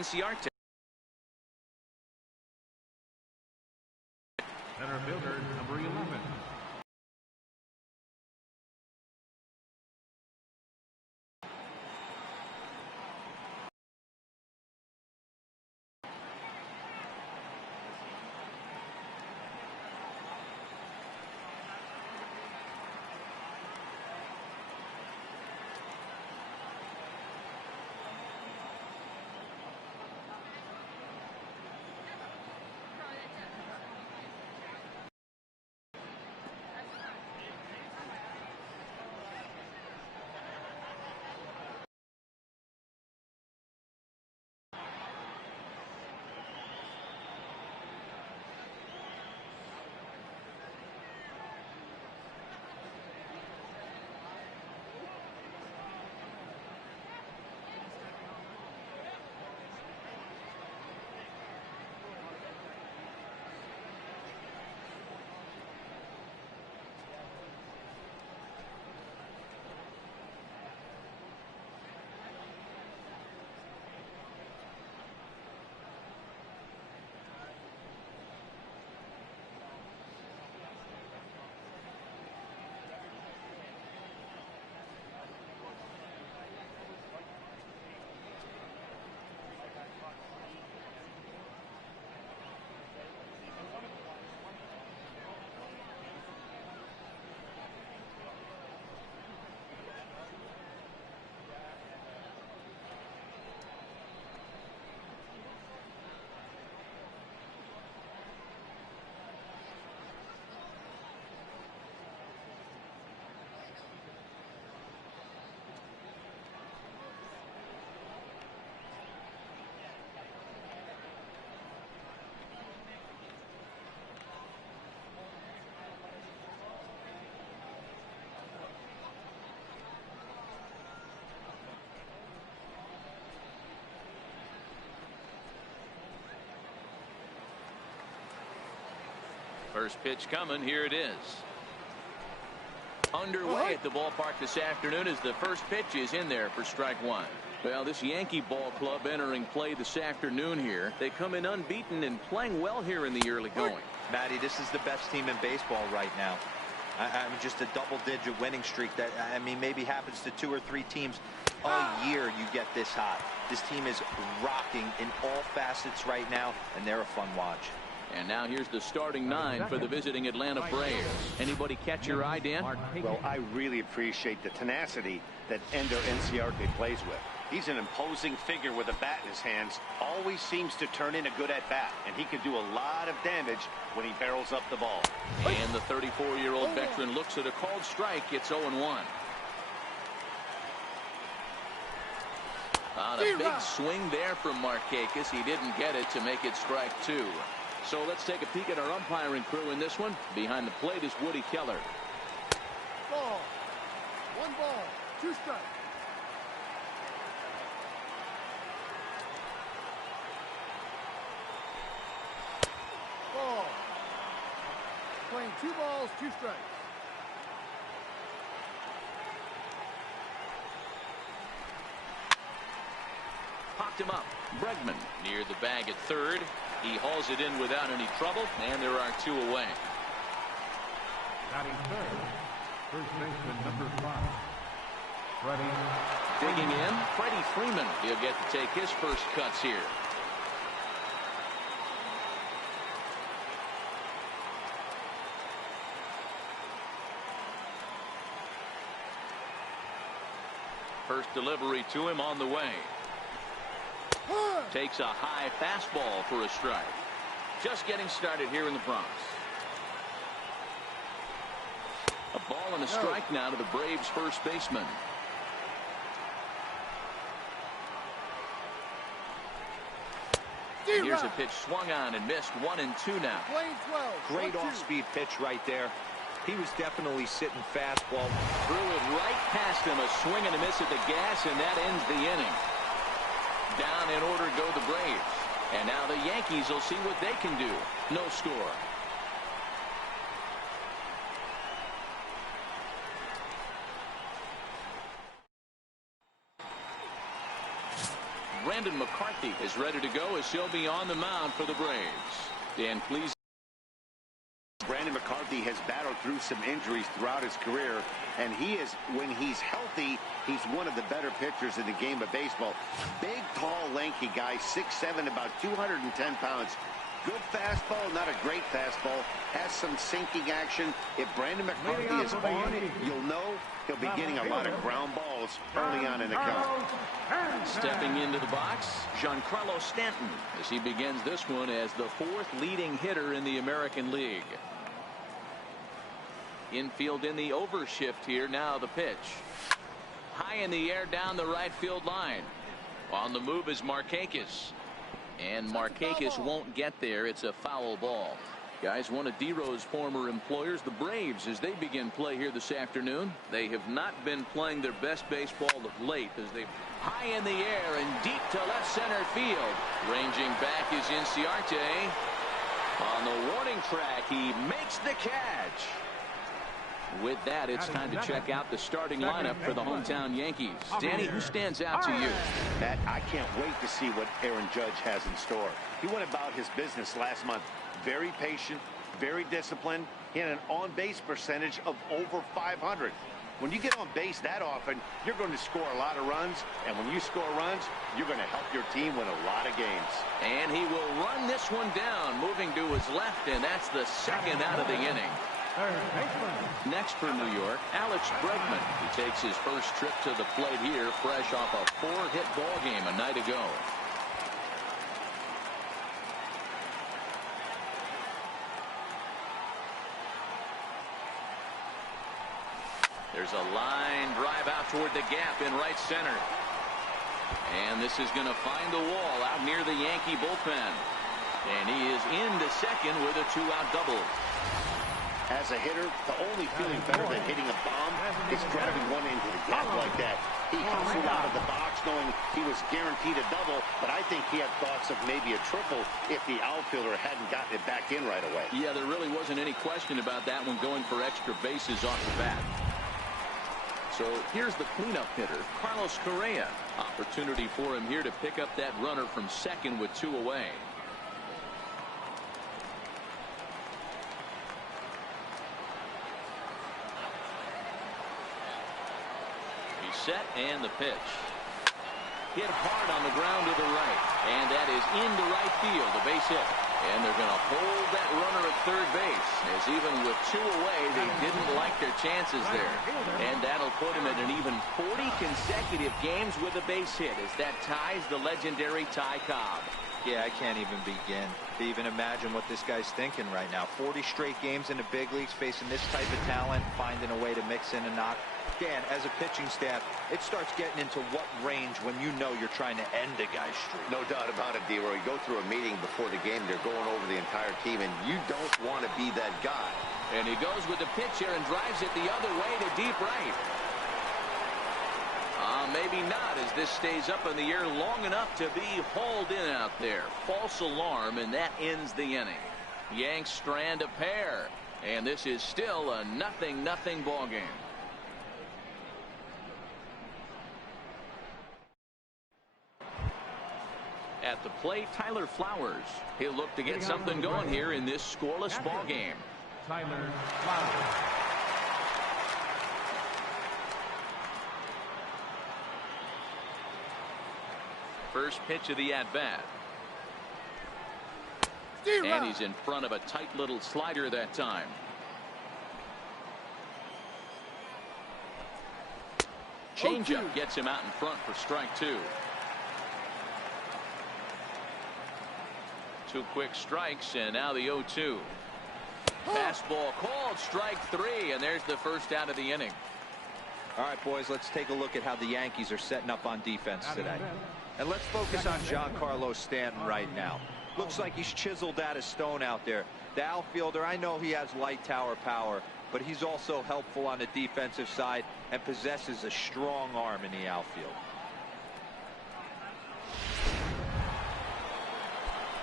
LATINOHEAt7799's. Center fielder, number 11. First pitch coming. Here it is. Underway at the ballpark this afternoon as the first pitch is in there for strike one. Well, this Yankee ball club entering play this afternoon here. They come in unbeaten and playing well here in the early going. Matty, this is the best team in baseball right now. I mean, just a double-digit winning streak that, I mean, maybe happens to 2 or 3 teams a year. You get this hot. This team is rocking in all facets right now, and they're a fun watch. And now here's the starting 9 for the visiting Atlanta Braves. Anybody catch your eye, Dan? Well, I really appreciate the tenacity that Ender Enciarte plays with. He's an imposing figure with a bat in his hands. Always seems to turn in a good at-bat, and he can do a lot of damage when he barrels up the ball. And the 34-year-old veteran looks at a called strike. It's 0-1. On a big swing there from Markakis. He didn't get it to make it strike 2. So let's take a peek at our umpiring crew in this one. Behind the plate is Woody Keller. Ball. 1 ball. 2 strikes. Ball. Playing 2 balls, 2 strikes. Popped him up. Bregman near the bag at third. He hauls it in without any trouble, and there are 2 away. Batting third, first baseman number 5, Freddie. Digging in, Freddie Freeman. He'll get to take his first cuts here. First delivery to him on the way. Takes a high fastball for a strike. Just getting started here in the Bronx. A ball and a strike now to the Braves first baseman. Here's a pitch swung on and missed. 1-2 now. Great off-speed pitch right there. He was definitely sitting fastball. Threw it right past him. A swing and a miss at the gas, and that ends the inning. Down in order go the Braves. And now the Yankees will see what they can do. No score. Brandon McCarthy is ready to go as he'll be on the mound for the Braves. Dan, please. Brandon McCarthy has battled through some injuries throughout his career, and when he's healthy, he's one of the better pitchers in the game of baseball. Big, tall, lanky guy, 6'7", about 210 pounds. Good fastball, not a great fastball. Has some sinking action. If Brandon McCarthy is on it, you'll know he'll be getting a lot of ground balls early on in the count. Stepping into the box, Giancarlo Stanton, as he begins this one as the 4th leading hitter in the American League. Infield in the overshift here. Now the pitch. High in the air down the right field line. On the move is Markakis. And Markakis won't get there. It's a foul ball. Guys, one of D-Rose former employers, the Braves, as they begin play here this afternoon. They have not been playing their best baseball of late as they high in the air and deep to left center field. Ranging back is Inciarte. On the warning track, he makes the catch. With that, it's time to check out the starting lineup for the hometown Yankees. Danny, who stands out to you? Matt, I can't wait to see what Aaron Judge has in store. He went about his business last month. Very patient, very disciplined. He had an on-base percentage of over 500. When you get on base that often, you're going to score a lot of runs. And when you score runs, you're going to help your team win a lot of games. And he will run this one down, moving to his left, and that's the second out of the inning. Next for New York, Alex Bregman. He takes his first trip to the plate here, fresh off a 4-hit ball game a night ago. There's a line drive out toward the gap in right center. And this is going to find the wall out near the Yankee bullpen. And he is into second with a 2-out double. As a hitter, the only feeling better than hitting a bomb is driving one into the gap like that. He hustled out of the box knowing he was guaranteed a double, but I think he had thoughts of maybe a triple if the outfielder hadn't gotten it back in right away. Yeah, there really wasn't any question about that one, going for extra bases off the bat. So here's the cleanup hitter, Carlos Correa. Opportunity for him here to pick up that runner from second with 2 away. Set and the pitch. Hit hard on the ground to the right, and that is into right field, a base hit. And they're going to hold that runner at third base, as even with 2 away, they didn't like their chances there. And that'll put him at an even 40 consecutive games with a base hit, as that ties the legendary Ty Cobb. Yeah, I can't even begin to even imagine what this guy's thinking right now. 40 straight games in the big leagues facing this type of talent, finding a way to mix in a knock. Dan, as a pitching staff, it starts getting into what range when you know you're trying to end a guy's streak. No doubt about it, D-Roy. You go through a meeting before the game, they're going over the entire team, and you don't want to be that guy. And he goes with the pitch here and drives it the other way to deep right. Maybe not, as this stays up in the air long enough to be hauled in out there. False alarm, and that ends the inning. Yanks strand a pair, and this is still a 0-0 ball game. At the plate, Tyler Flowers. He'll look to get something going here in this scoreless ball game. Tyler Flowers. First pitch of the at-bat. And he's in front of a tight little slider that time. Changeup gets him out in front for strike 2. 2 quick strikes, and now the 0-2. Fastball called, strike 3, and there's the first out of the inning. All right, boys, let's take a look at how the Yankees are setting up on defense today. And let's focus on Giancarlo Stanton right now. Looks like he's chiseled out of stone out there. The outfielder, I know he has light tower power, but he's also helpful on the defensive side and possesses a strong arm in the outfield.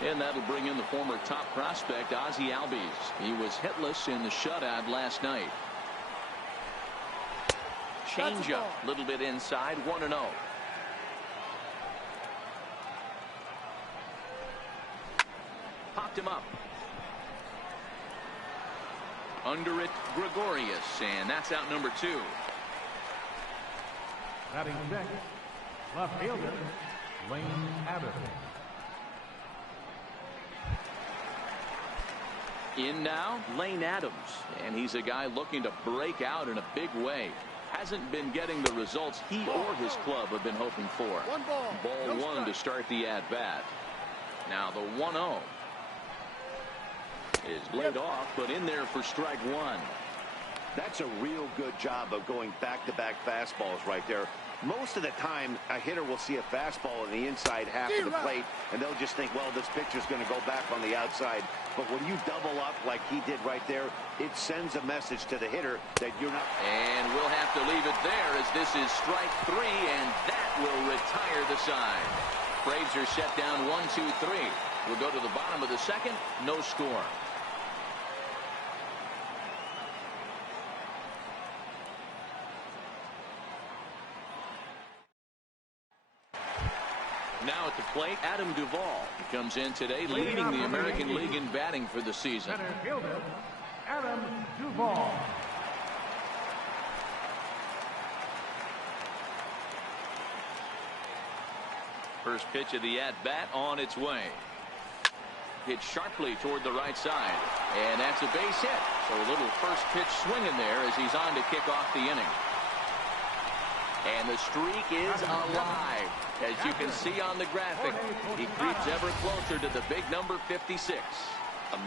And that'll bring in the former top prospect, Ozzie Albies. He was hitless in the shutout last night. Changeup, a little bit inside, 1-0. picked him up. Under it, Gregorius, and that's out number 2. Batting sixth, left fielder, Lane Adams. In now, Lane Adams, and he's a guy looking to break out in a big way. Hasn't been getting the results he or his club have been hoping for. Ball one to start the at-bat. Now the 1-0 is laid off, but in there for strike one. That's a real good job of going back-to-back fastballs right there. Most of the time, a hitter will see a fastball in the inside half of the plate, and they'll just think, well, this pitcher's going to go back on the outside. But when you double up like he did right there, it sends a message to the hitter that you're not. And we'll have to leave it there as this is strike 3, and that will retire the side. Braves are set down 1-2-3. We'll go to the bottom of the second. No score. Now at the plate, Adam Duvall. He comes in today leading the American League in batting for the season. Center fielder, Adam Duvall. First pitch of the at-bat on its way. Hit sharply toward the right side. And that's a base hit. So a little first pitch swinging there as he's on to kick off the inning. And the streak is alive. As you can see on the graphic, he creeps ever closer to the big number 56.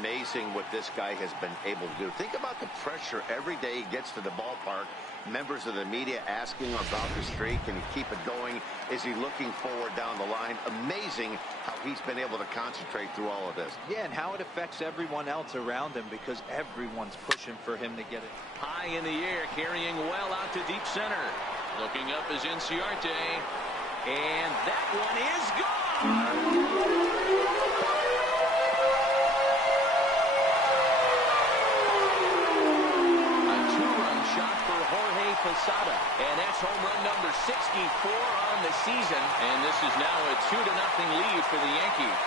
Amazing what this guy has been able to do. Think about the pressure every day he gets to the ballpark. Members of the media asking about the streak. Can he keep it going? Is he looking forward down the line? Amazing how he's been able to concentrate through all of this. Yeah, and how it affects everyone else around him because everyone's pushing for him to get it. High in the air, carrying well out to deep center. Looking up is Inciarte. And that one is gone! Posada, and that's home run number 64 on the season, and this is now a 2-0 lead for the Yankees.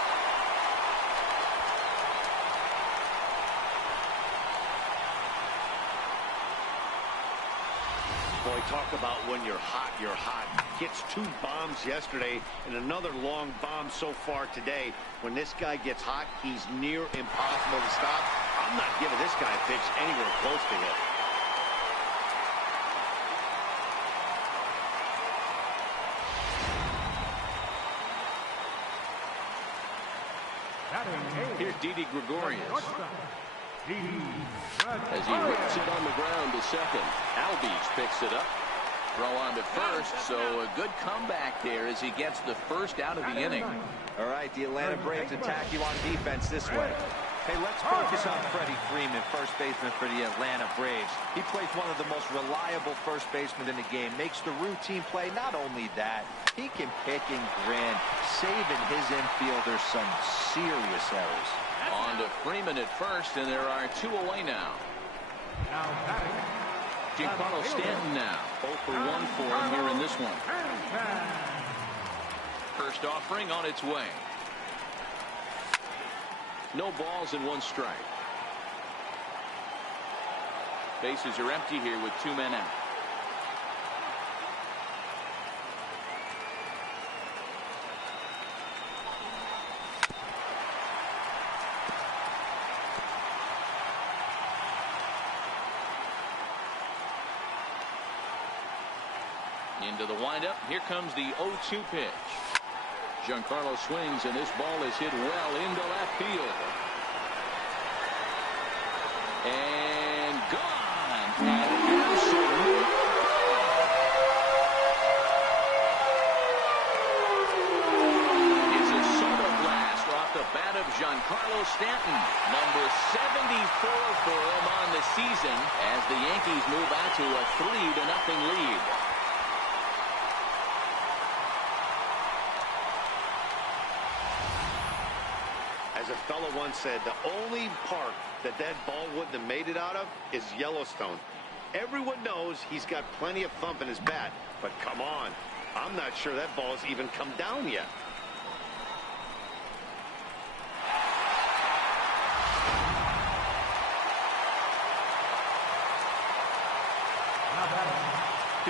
Boy, talk about when you're hot, you're hot. Gets 2 bombs yesterday and another long bomb so far today. When this guy gets hot, he's near impossible to stop. I'm not giving this guy a pitch anywhere close to him. Here's Didi Gregorius. As he rips it on the ground to second. Albies picks it up. Throw on to first, so a good comeback there as he gets the first out of the inning. All right, the Atlanta Braves attack you on defense this way. Hey, let's focus on Freddie Freeman, first baseman for the Atlanta Braves. He plays one of the most reliable first basemen in the game, makes the routine play. Not only that, he can pick and grin, saving his infielders some serious errors. On to Freeman at first, and there are 2 away now. Giancarlo Stanton now. 0 for 1 for him here in this one. First offering on its way. No balls and 1 strike. Bases are empty here with 2 men out. Into the windup. Here comes the 0-2 pitch. Giancarlo swings, and this ball is hit well into left field. And gone. And absolutely it's a soda blast off the bat of Giancarlo Stanton. Number 74 for him on the season as the Yankees move out to a 3-0 lead. As a fellow once said, the only park that ball wouldn't have made it out of is Yellowstone. Everyone knows he's got plenty of thump in his bat, but come on, I'm not sure that ball's even come down yet.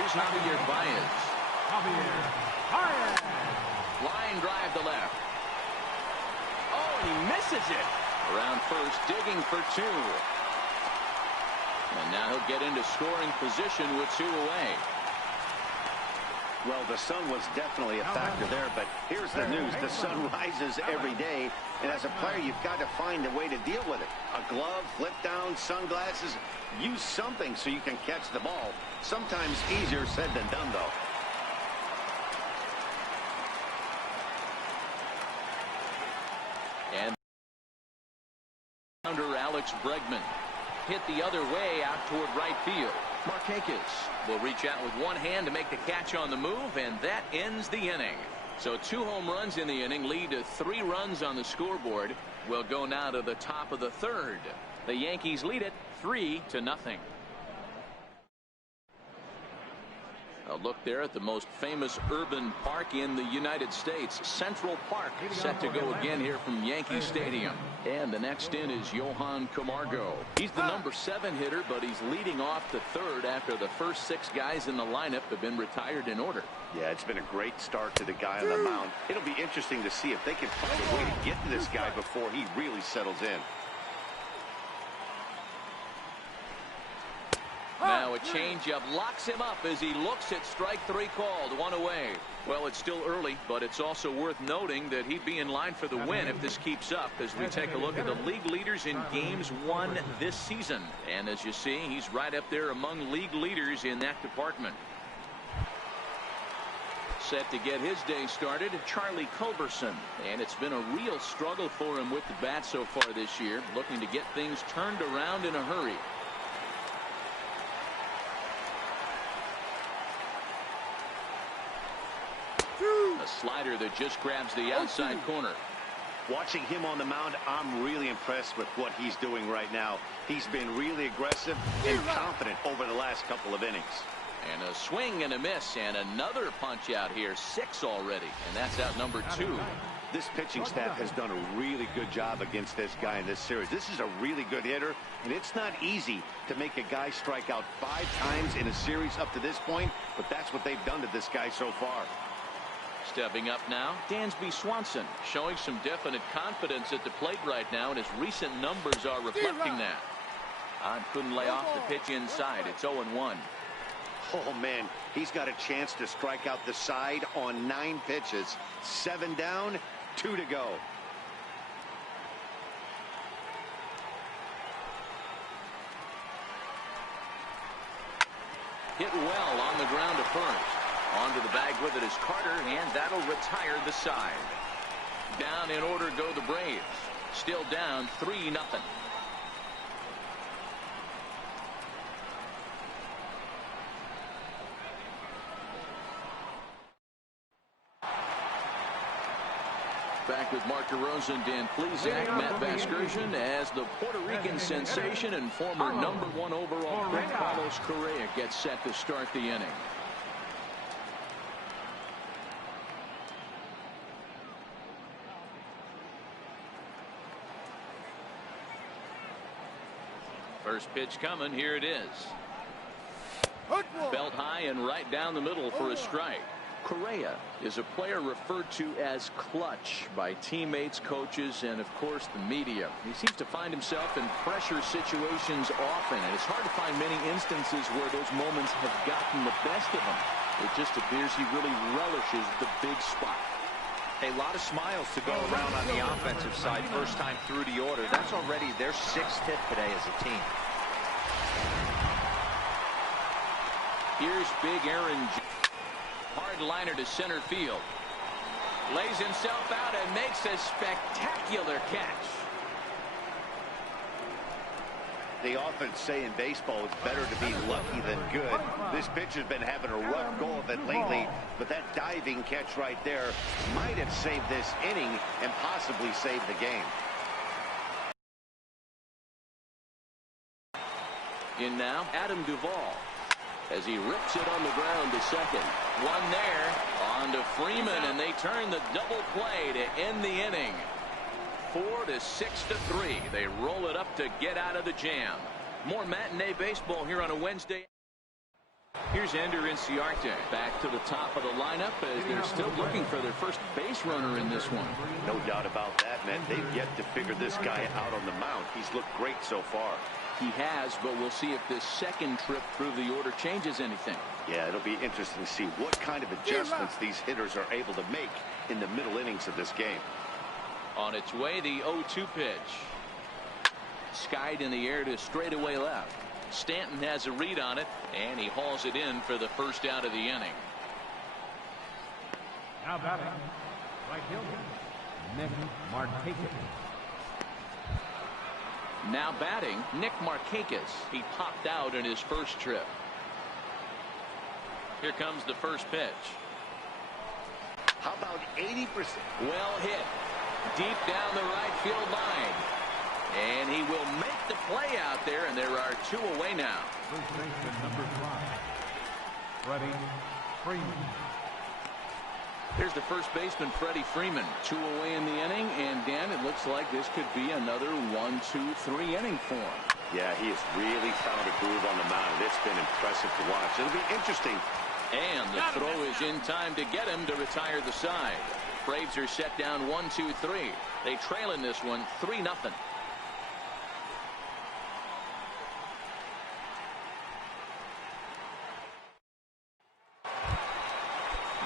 Here's Javier Baez. Line drive to left. Oh, he misses it. Around first, digging for 2. And now he'll get into scoring position with 2 away. Well, the sun was definitely a factor there, but here's the news. The sun rises every day, and as a player, you've got to find a way to deal with it. A glove, flip down, sunglasses, use something so you can catch the ball. Sometimes easier said than done, though. And under Alex Bregman. Hit the other way out toward right field. Markakis will reach out with one hand to make the catch on the move, and that ends the inning. So 2 home runs in the inning lead to 3 runs on the scoreboard. We'll go now to the top of the 3rd. The Yankees lead it 3-0. A look there at the most famous urban park in the United States, Central Park, set to go again here from Yankee Stadium. And the next in is Johan Camargo. He's the number 7 hitter, but he's leading off the 3rd after the first 6 guys in the lineup have been retired in order. Yeah, it's been a great start to the guy on the mound. It'll be interesting to see if they can find a way to get to this guy before he really settles in. Now a changeup locks him up as he looks at strike 3 called. 1 away. Well, it's still early, but it's also worth noting that he'd be in line for the win if this keeps up as we take a look at the league leaders in games won this season. And as you see, he's right up there among league leaders in that department. Set to get his day started, Charlie Culberson. And it's been a real struggle for him with the bat so far this year, looking to get things turned around in a hurry. A slider that just grabs the outside corner. Watching him on the mound, I'm really impressed with what he's doing right now. He's been really aggressive and confident over the last couple of innings. And a swing and a miss, and another punch out here. 6 already, and that's out number 2. This pitching staff has done a really good job against this guy in this series. This is a really good hitter, and it's not easy to make a guy strike out 5 times in a series up to this point, but that's what they've done to this guy so far. Stepping up now, Dansby Swanson, showing some definite confidence at the plate right now, and his recent numbers are reflecting that. Couldn't lay off the pitch inside. It's 0-1. Oh, man, he's got a chance to strike out the side on 9 pitches. 7 down, 2 to go. Hit well on the ground to first. Onto the bag with it is Carter, and that'll retire the side. Down in order go the Braves. Still down 3-0. Back with Mark DeRosa, Dan Plesac, Matt Vasgersian, as the Puerto Rican sensation and former number 1 overall pick Carlos Correa gets set to start the inning. First pitch coming. Here it is. Belt high and right down the middle for a strike. Correa is a player referred to as clutch by teammates, coaches, and of course the media. He seems to find himself in pressure situations often, and it's hard to find many instances where those moments have gotten the best of him. It just appears he really relishes the big spot. A lot of smiles to go around on the offensive side. First time through the order. That's already their 6th hit today as a team. Here's big Aaron. Hard liner to center field. Lays himself out and makes a spectacular catch. They often say in baseball it's better to be lucky than good. This pitch has been having a rough go of it lately, but that diving catch right there might have saved this inning and possibly saved the game. In now, Adam Duvall, as he rips it on the ground to second. One there, on to Freeman, and they turn the double play to end the inning. 4-6-3. They roll it up to get out of the jam. More matinee baseball here on a Wednesday. Here's Ender Inciarte back to the top of the lineup as they're still looking for their first base runner in this one. No doubt about that, man. They've yet to figure this guy out on the mound. He's looked great so far. He has, but we'll see if this second trip through the order changes anything. Yeah, it'll be interesting to see what kind of adjustments these hitters are able to make in the middle innings of this game. On its way, the 0-2 pitch. Skied in the air to straightaway left. Stanton has a read on it, and he hauls it in for the first out of the inning. Now batting, right fielder, Nick Markakis. Now batting, Nick Markakis. He popped out in his first trip. Here comes the first pitch. How about 80%? Well hit. Deep down the right field line. And he will make the play out there, and there are 2 away now. First baseman number 5, Freddie Freeman. Here's the first baseman, Freddie Freeman. 2 away in the inning, and Dan, it looks like this could be another 1-2-3 inning for him. Yeah, he has really found a groove on the mound. It's been impressive to watch. It'll be interesting. And the throw is in time to get him to retire the side. Braves are set down 1-2-3. They trail in this one 3-0.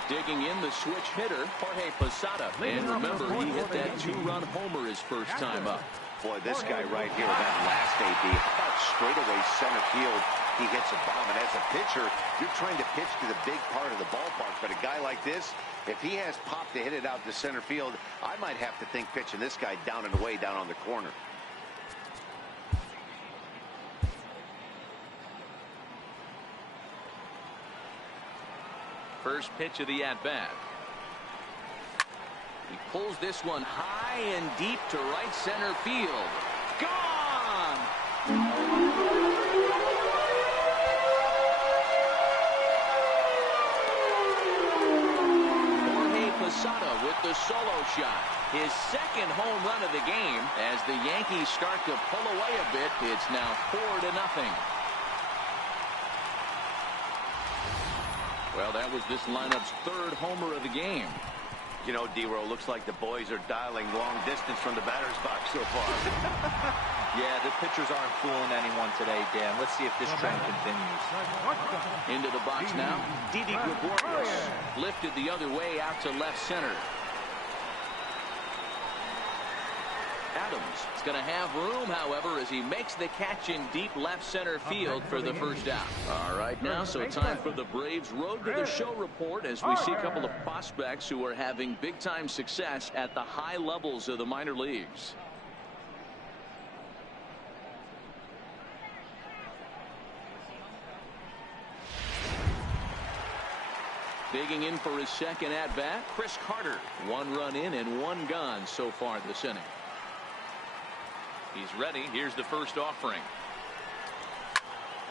Digging in the switch hitter, Jorge Posada. And remember, he hit that 2-run homer his first time up. Boy, this guy right here, that last AB, how about straightaway center field? He hits a bomb, and as a pitcher, you're trying to pitch to the big part of the ballpark. But a guy like this, if he has pop to hit it out to center field, I might have to think pitching this guy down and away down on the corner. First pitch of the at-bat. He pulls this one high and deep to right center field. Gone! Jorge Posada with the solo shot. His second home run of the game. As the Yankees start to pull away a bit, it's now 4-0. Well, that was this lineup's 3rd homer of the game. You know, D-Row, looks like the boys are dialing long distance from the batter's box so far. Yeah, the pitchers aren't fooling anyone today, Dan. Let's see if this trend continues. Into the box now, Didi Gregorius. Lifted the other way out to left center. Adams is going to have room, however, as he makes the catch in deep left center field for the first out. All right, now, so time for the Braves Road to the Show report as we see a couple of prospects who are having big-time success at the high levels of the minor leagues. Digging in for his second at-bat, Chris Carter. 1 run in and 1 gone so far this inning. He's ready. Here's the first offering.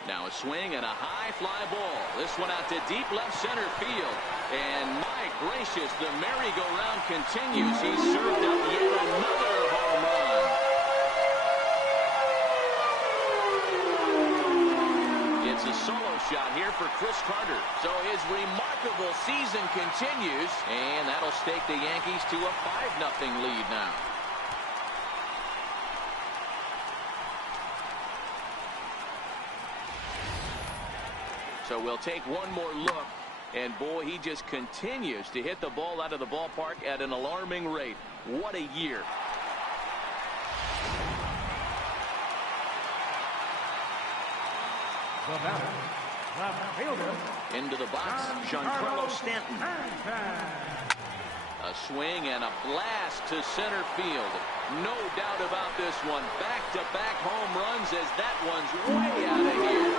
Now a swing and a high fly ball. This one out to deep left center field. And my gracious, the merry-go-round continues. He's served up yet another home run. It's a solo shot here for Chris Carter. So his remarkable season continues. And that'll stake the Yankees to a 5-0 lead now. So we'll take one more look, and boy, he just continues to hit the ball out of the ballpark at an alarming rate. What a year. The batter, left fielder. Into the box, Giancarlo Stanton. A swing and a blast to center field. No doubt about this one. Back-to-back home runs as that one's way out of here.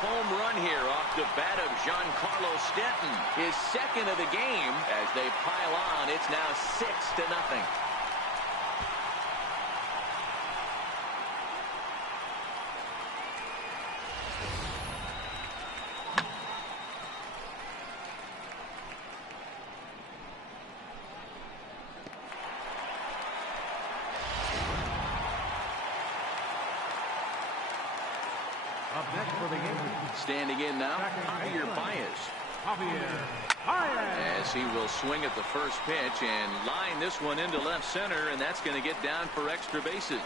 Home run here off the bat of Giancarlo Stanton. His second of the game. As they pile on, it's now 6-0. Standing in now, Javier Baez. As he will swing at the first pitch and line this one into left center, and that's going to get down for extra bases.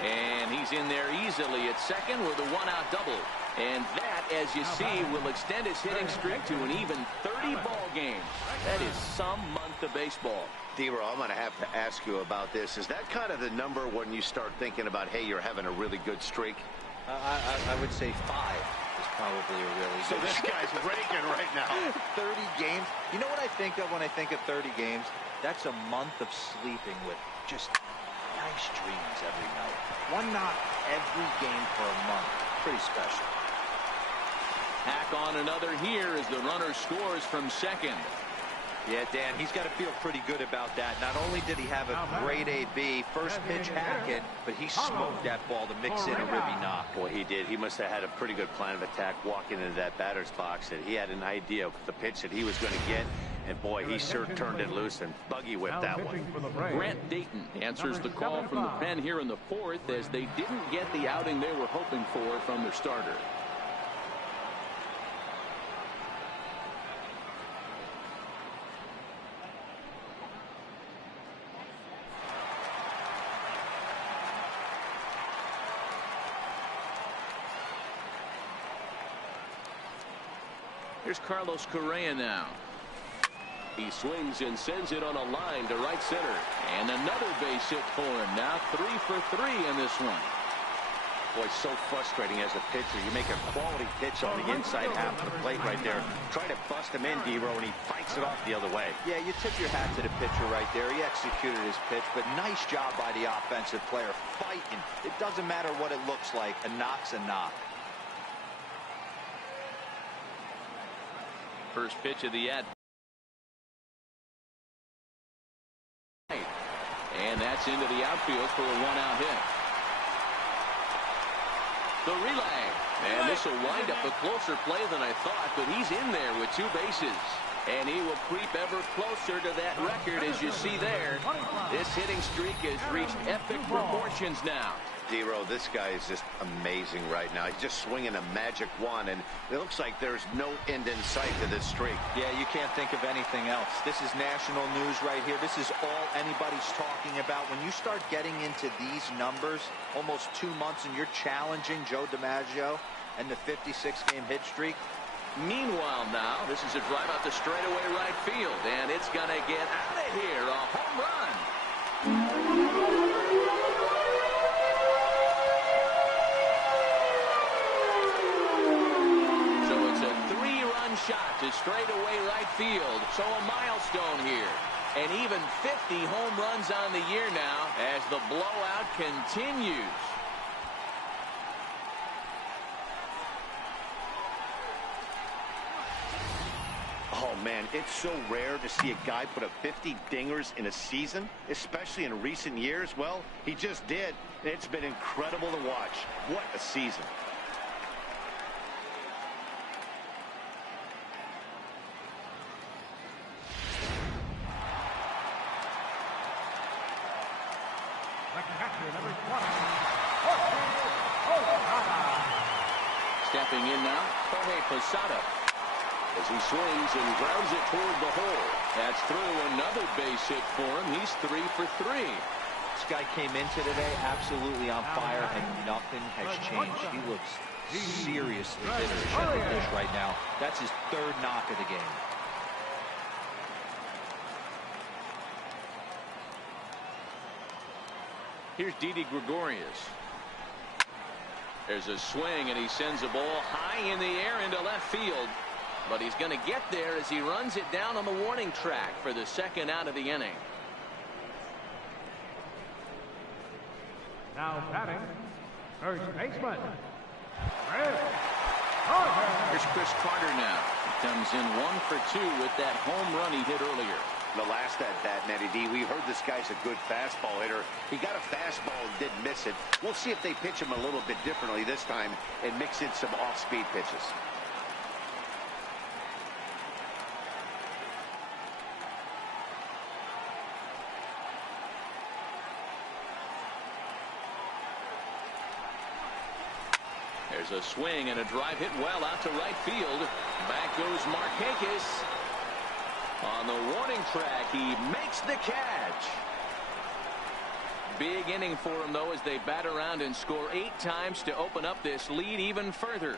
And he's in there easily at second with a one-out double. And that, as you see, will extend his hitting streak to an even 30 ball games. That is some month of baseball. D-Row, I'm going to have to ask you about this. Is that kind of the number when you start thinking about, hey, you're having a really good streak? I would say 5 is probably a really good. So this guy's raking right now. 30 games. You know what I think of when I think of 30 games? That's a month of sleeping with just nice dreams every night. One knock every game for a month. Pretty special. Hack on another here as the runner scores from second. Yeah, Dan, he's got to feel pretty good about that. Not only did he have a great AB, first pitch Hackett, but he smoked that ball to mix in a ribby knock. Boy, he did. He must have had a pretty good plan of attack walking into that batter's box, and he had an idea of the pitch that he was going to get. And boy, he sure turned it loose and buggy whipped that one. Grant Dayton answers the call from the pen here in the fourth, as they didn't get the outing they were hoping for from their starter. Here's Carlos Correa now. He swings and sends it on a line to right center. And another base hit for him. Now 3 for 3 in this one. Boy, so frustrating as a pitcher. You make a quality pitch on the inside half of the plate right there. Try to bust him in, D-Row, and he fights it off the other way. Yeah, you tip your hat to the pitcher right there. He executed his pitch, but nice job by the offensive player fighting. It doesn't matter what it looks like. A knock's a knock. First pitch of the at. And that's into the outfield for a one-out hit. The relay. And this will wind up a closer play than I thought, but he's in there with 2 bases. And he will creep ever closer to that record, as you see there. This hitting streak has reached epic proportions now. D-Row, this guy is just amazing right now. He's just swinging a magic wand, and it looks like there's no end in sight to this streak. Yeah, you can't think of anything else. This is national news right here. This is all anybody's talking about. When you start getting into these numbers, almost 2 months, and you're challenging Joe DiMaggio and the 56-game hit streak. Meanwhile now, this is a drive out to straightaway right field, and it's going to get out of here. A home run. So it's a 3-run shot to straightaway right field. So a milestone here. And even 50 home runs on the year now as the blowout continues. Oh, man, it's so rare to see a guy put up 50 dingers in a season, especially in recent years. Well, he just did. It's been incredible to watch. What a season. Stepping in now, Jorge Posada. As he swings and grounds it toward the hole. That's through another base hit for him. He's 3 for 3. This guy came into today absolutely on fire, and nothing has changed. He looks seriously hitterish at the dish right now. That's his 3rd knock of the game. Here's Didi Gregorius. There's a swing, and he sends a ball high in the air into left field. But he's going to get there as he runs it down on the warning track for the 2nd out of the inning. Now batting, first baseman, Here's Chris Carter now. He comes in 1 for 2 with that home run he hit earlier. The last at-bat, Matty D, we heard this guy's a good fastball hitter. He got a fastball and didn't miss it. We'll see if they pitch him a little bit differently this time and mix in some off-speed pitches. There's a swing and a drive hit well out to right field. Back goes Markakis. On the warning track, he makes the catch. Big inning for him, though, as they bat around and score 8 times to open up this lead even further.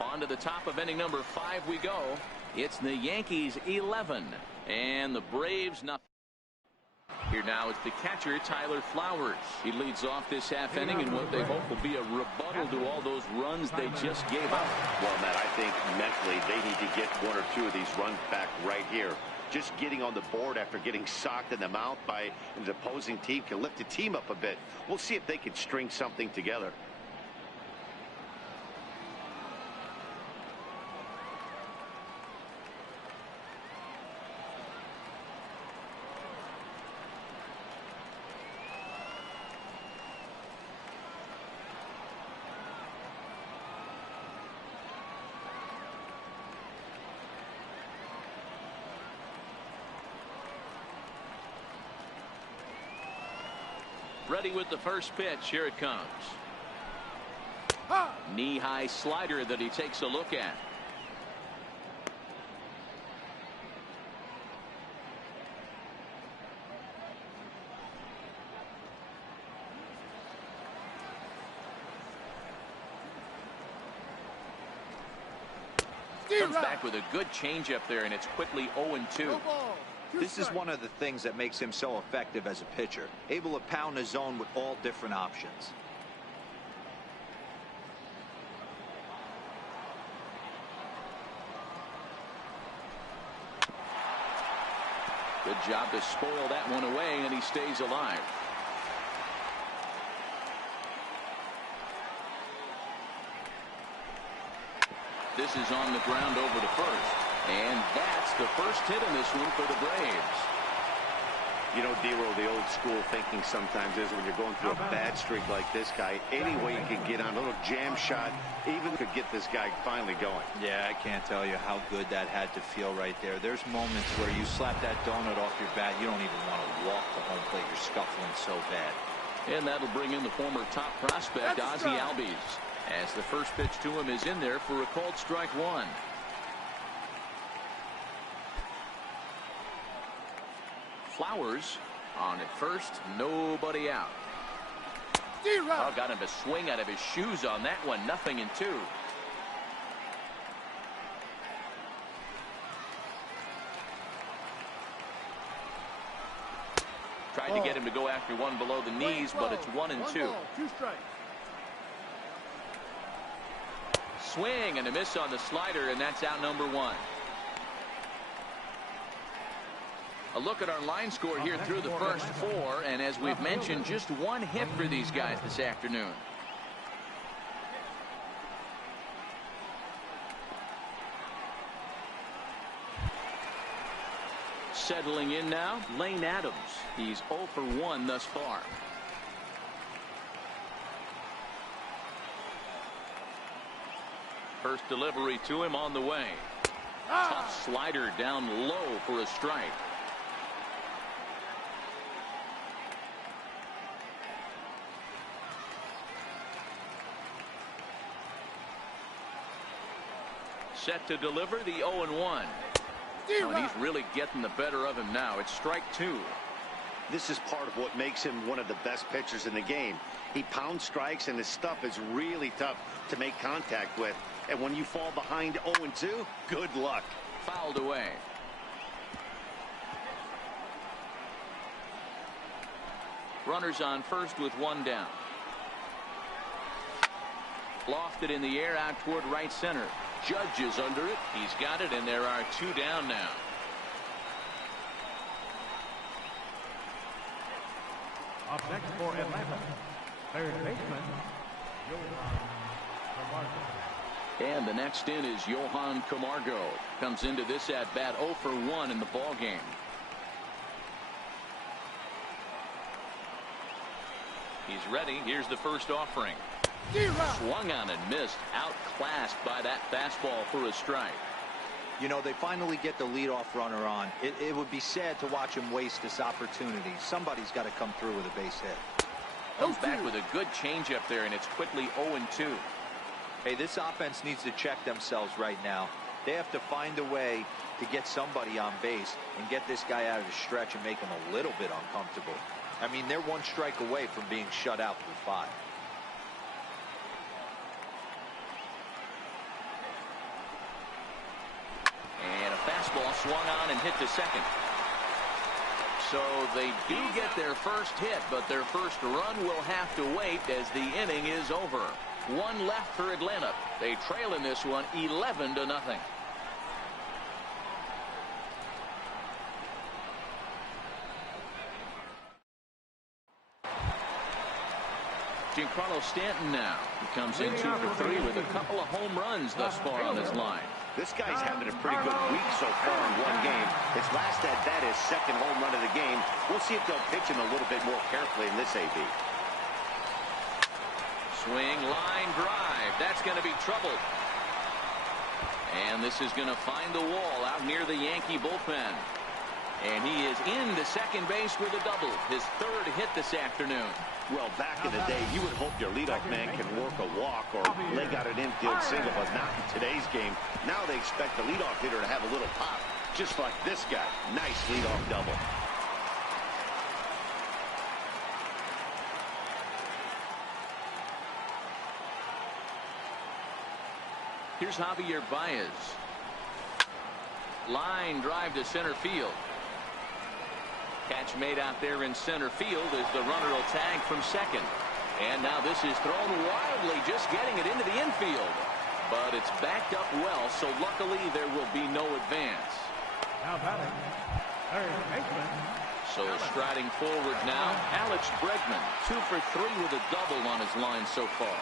On to the top of inning number 5 we go. It's the Yankees 11 and the Braves nothing. Here now is the catcher, Tyler Flowers. He leads off this half inning in what they hope will be a rebuttal to all those runs they just gave up. Well, Matt, I think mentally they need to get 1 or 2 of these runs back right here. Just getting on the board after getting socked in the mouth by an opposing team can lift the team up a bit. We'll see if they can string something together. Ready with the first pitch. Here it comes. Knee-high slider that he takes a look at. Comes back with a good changeup there, and it's quickly 0-2. This is one of the things that makes him so effective as a pitcher, able to pound the zone with all different options. Good job to spoil that one away, and he stays alive. This is on the ground over to first. And that's the first hit in this one for the Braves. You know, D-Roll, the old school thinking sometimes is when you're going through a bad streak like this guy, any way you can get on a little jam shot, even could get this guy finally going. Yeah, I can't tell you how good that had to feel right there. There's moments where you slap that donut off your bat, you don't even want to walk to home plate. You're scuffling so bad. And that'll bring in the former top prospect, Ozzie Albies, as the first pitch to him is in there for a called strike 1. Flowers on at first, nobody out. Oh, got him to swing out of his shoes on that one. 0-2. Tried to get him to go after one below the knees, but it's 1-2. Swing and a miss on the slider, and that's out number 1. A look at our line score here through the first 4, and as we've mentioned, just 1 hit for these guys this afternoon. Settling in now, Lane Adams. He's 0 for 1 thus far. First delivery to him on the way. Tough slider down low for a strike. Set to deliver the 0-1. Oh, and he's really getting the better of him now. It's strike 2. This is part of what makes him one of the best pitchers in the game. He pounds strikes, and his stuff is really tough to make contact with. And when you fall behind 0-2, good luck. Fouled away. Runners on first with 1 down. Lofted in the air out toward right center. Judge is under it. He's got it, and there are 2 down now. Up next for Atlanta, third baseman, Johan Camargo. And the next in is Johan Camargo. Comes into this at bat 0 for 1 in the ball game. He's ready. Here's the first offering. Swung on and missed. Outclassed by that fastball for a strike. You know, they finally get the leadoff runner on. It would be sad to watch him waste this opportunity. Somebody's got to come through with a base hit. Comes back with a good changeup there, and it's quickly 0-2. Hey, this offense needs to check themselves right now. They have to find a way to get somebody on base and get this guy out of the stretch and make him a little bit uncomfortable. I mean, they're one strike away from being shut out through 5. And a fastball swung on and hit to second. So they do get their first hit, but their first run will have to wait as the inning is over. 1 left for Atlanta. They trail in this one 11-0. Giancarlo Stanton now. He comes in 2 for 3 with a couple of home runs thus far on this line. This guy's having a pretty good week so far in 1 game. His last at bat is 2nd home run of the game. We'll see if they'll pitch him a little bit more carefully in this AB. Swing, line drive. That's going to be trouble. And this is going to find the wall out near the Yankee bullpen. And he is into second base with a double. His 3rd hit this afternoon. Well, back in the day, you would hope your leadoff man can work a walk or leg out an infield single, but not in today's game. Now they expect the leadoff hitter to have a little pop, just like this guy. Nice leadoff double. Here's Javier Baez. Line drive to center field. Catch made out there in center field as the runner will tag from second. And now this is thrown wildly, just getting it into the infield. But it's backed up well, so luckily there will be no advance. Now batting, third baseman. So striding forward now, Alex Bregman, 2 for 3 with a double on his line so far.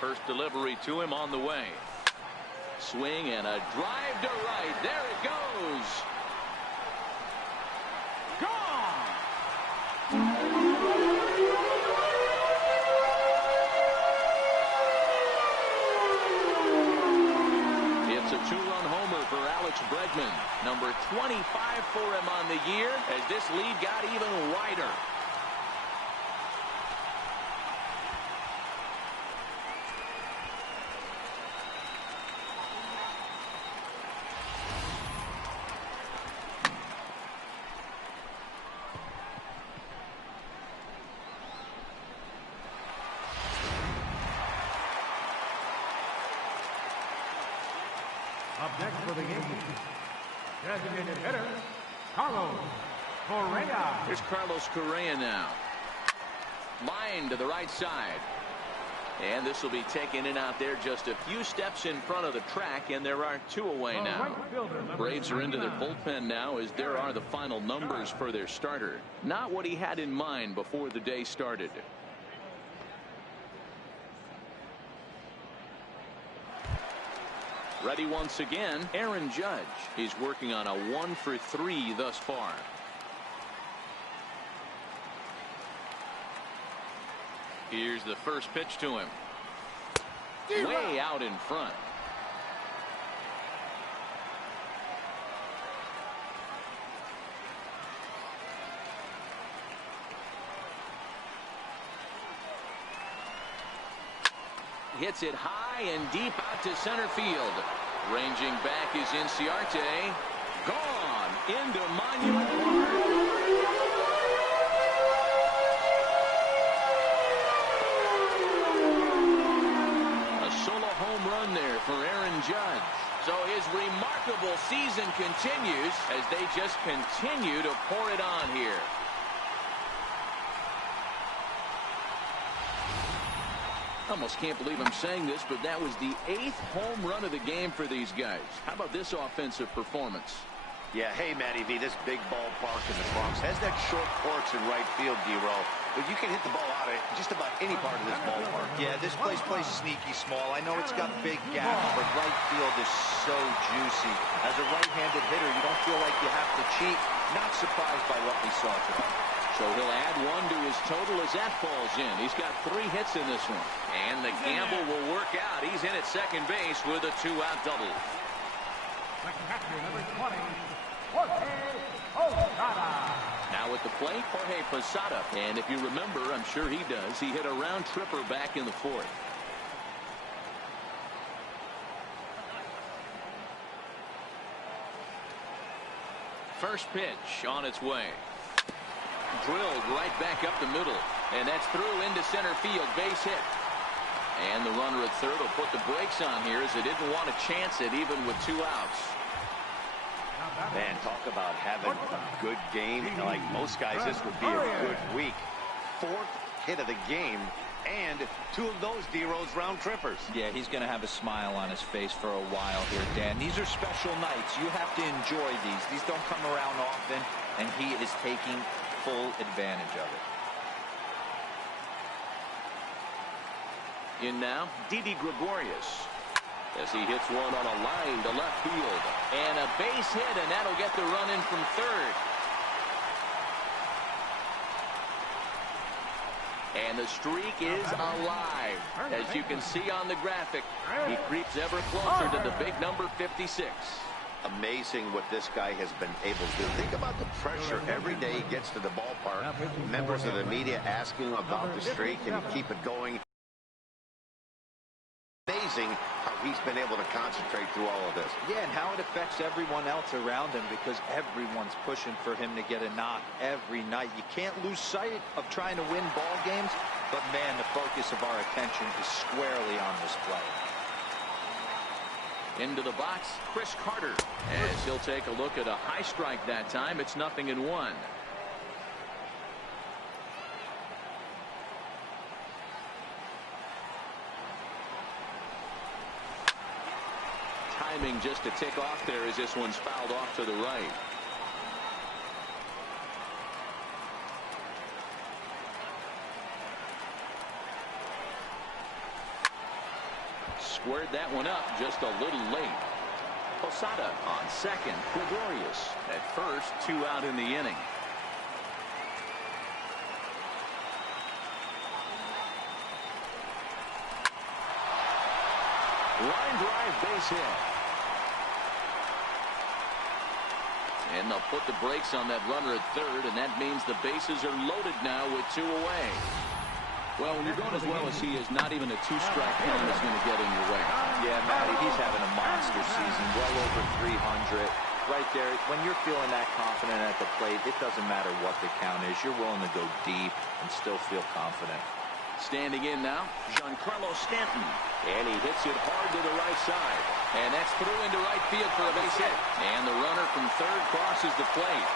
First delivery to him on the way. Swing and a drive to right. There it goes. Gone. It's a 2-run homer for Alex Bregman. Number 25 for him on the year as this lead got even wider. Up next for the Yankees, designated hitter, Carlos Correa. Here's Carlos Correa now. Line to the right side. And this will be taken in out there just a few steps in front of the track, and there are 2 away now. Braves are into their bullpen now as there are the final numbers for their starter. Not what he had in mind before the day started. Ready once again, Aaron Judge. He's working on a 1 for 3 thus far. Here's the first pitch to him. Way out in front. Hits it high and deep out to center field. Ranging back is Inciarte. Gone into Monument Park. A solo home run there for Aaron Judge. So his remarkable season continues as they just continue to pour it on here. I almost can't believe I'm saying this, but that was the 8th home run of the game for these guys. How about this offensive performance? Yeah, hey, Matty V, this big ballpark in the Bronx has that short porch in right field, D-Row, but you can hit the ball out of just about any part of this ballpark. Yeah, this place plays sneaky small. I know it's got big gaps, but right field is so juicy. As a right-handed hitter, you don't feel like you have to cheat. Not surprised by what we saw today. So he'll add 1 to his total as that falls in. He's got 3 hits in this one. And the gamble will work out. He's in at second base with a 2-out double. Second catcher, number 20, Jorge Now at the plate, Jorge Posada. And if you remember, I'm sure he does, he hit a round tripper back in the fourth. First pitch on its way. Drilled right back up the middle. And that's through into center field. Base hit. And the runner at third will put the brakes on here as they didn't want to chance it even with 2 outs. Man, talk about having a good game. Like most guys, this would be a good week. 4th hit of the game, and 2 of those D-Rose round trippers. Yeah, he's going to have a smile on his face for a while here, Dan. These are special nights. You have to enjoy these. These don't come around often, and he is taking full advantage of it. In now, Didi Gregorius. As he hits one on a line to left field. And a base hit, and that'll get the run in from third. And the streak is alive. As you can see on the graphic, he creeps ever closer to the big number 56. Amazing what this guy has been able to do. Think about the pressure every day he gets to the ballpark. Members of the media asking him about the streak and keep it going. Amazing how he's been able to concentrate through all of this. Yeah, and how it affects everyone else around him, because everyone's pushing for him to get a knock every night. You can't lose sight of trying to win ball games, but man, the focus of our attention is squarely on this play. Into the box, Chris Carter, as he'll take a look at a high strike that time. It's 0-1. Timing just to tick off there as this one's fouled off to the right. Squared that one up just a little late. Posada on second. Gregorius at first. 2 out in the inning. Line drive, base hit. And they'll put the brakes on that runner at third, and that means the bases are loaded now with 2 away. Well, when you're going as well as he is, not even a 2-strike count is going to get in your way. Yeah, Matty, he's having a monster season, well over 300. Right there, when you're feeling that confident at the plate, it doesn't matter what the count is. You're willing to go deep and still feel confident. Standing in now, Giancarlo Stanton. And he hits it hard to the right side. And that's through into right field for a base hit. And the runner from third crosses the plate.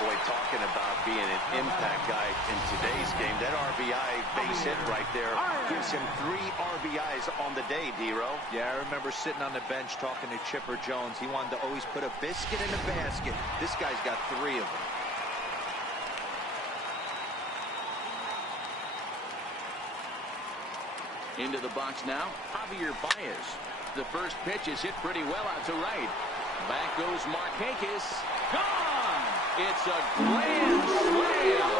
Boy, talking about being an impact guy in today's game, that RBI base hit right there gives him 3 RBIs on the day, D-Row. Yeah, I remember sitting on the bench talking to Chipper Jones. He wanted to always put a biscuit in the basket. This guy's got 3 of them. Into the box now, Javier Baez. The first pitch is hit pretty well out to right. Back goes Markakis. Gone! It's a grand slam!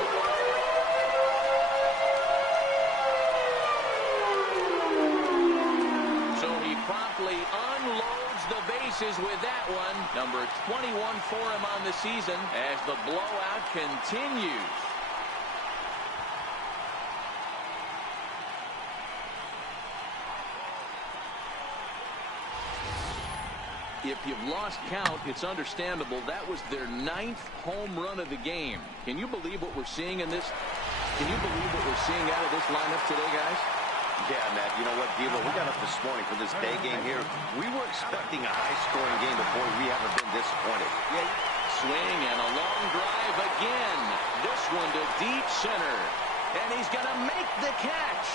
So he promptly unloads the bases with that one. Number 21 for him on the season as the blowout continues. If you've lost count, it's understandable. That was their 9th home run of the game. Can you believe what we're seeing in this? Can you believe what we're seeing out of this lineup today, guys? Yeah, Matt, you know what, D'Lo, we got up this morning for this day game here. We were expecting a high-scoring game, but boy, we haven't been disappointed. Yeah. Swing and a long drive again. This one to deep center. And he's going to make the catch.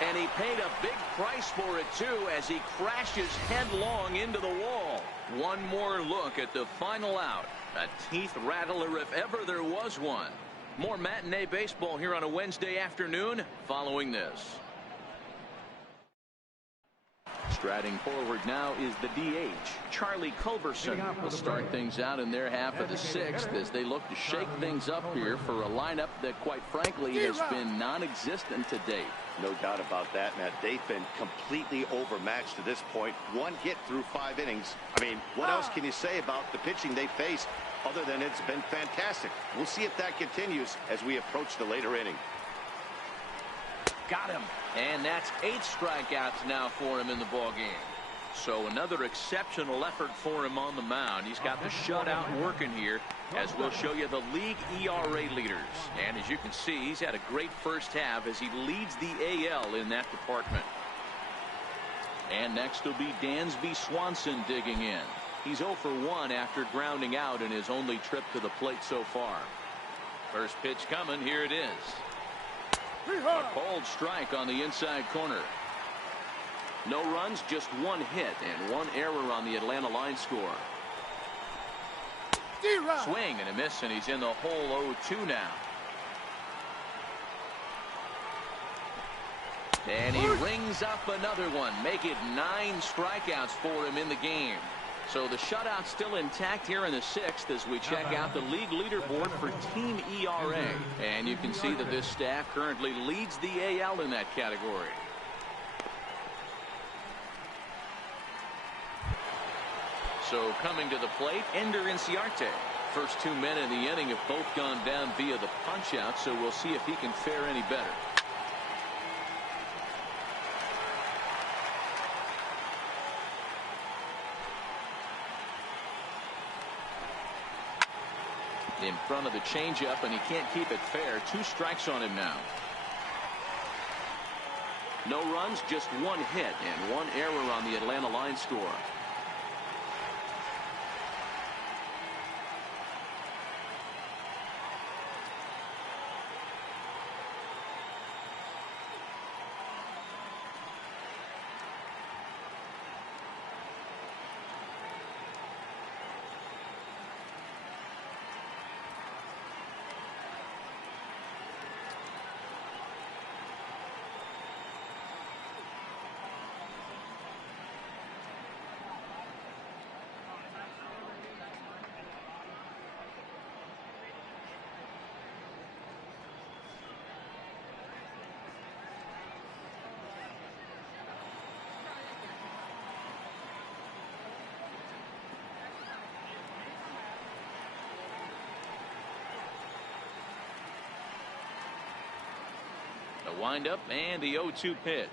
And he paid a big price for it, too, as he crashes headlong into the wall. One more look at the final out. A teeth rattler if ever there was one. More matinee baseball here on a Wednesday afternoon following this. Striding forward now is the DH, Charlie Culberson. Will start things out in their half of the 6th as they look to shake things up here for a lineup that, quite frankly, has been non-existent to date. No doubt about that, Matt. They've been completely overmatched to this point. 1 hit through 5 innings. I mean, what else can you say about the pitching they face Other than it's been fantastic. We'll see if that continues as we approach the later inning. Got him. And that's 8 strikeouts now for him in the ballgame. So another exceptional effort for him on the mound. He's got the shutout working here, as we'll show you the league ERA leaders. And as you can see, he's had a great first half as he leads the AL in that department. And next will be Dansby Swanson digging in. He's 0 for 1 after grounding out in his only trip to the plate so far. First pitch coming. Here it is. A cold strike on the inside corner. No runs, just 1 hit and 1 error on the Atlanta line score. Swing and a miss, and he's in the hole 0-2 now. And he rings up another one, make it 9 strikeouts for him in the game. So the shutout still intact here in the 6th as we check out the league leaderboard for team ERA. And you can see that this staff currently leads the AL in that category. So coming to the plate, Ender Inciarte. First 2 men in the inning have both gone down via the punch-out, so we'll see if he can fare any better. In front of the changeup, and he can't keep it fair. 2 strikes on him now. No runs, just 1 hit and 1 error on the Atlanta line score. The windup and the 0-2 pitch.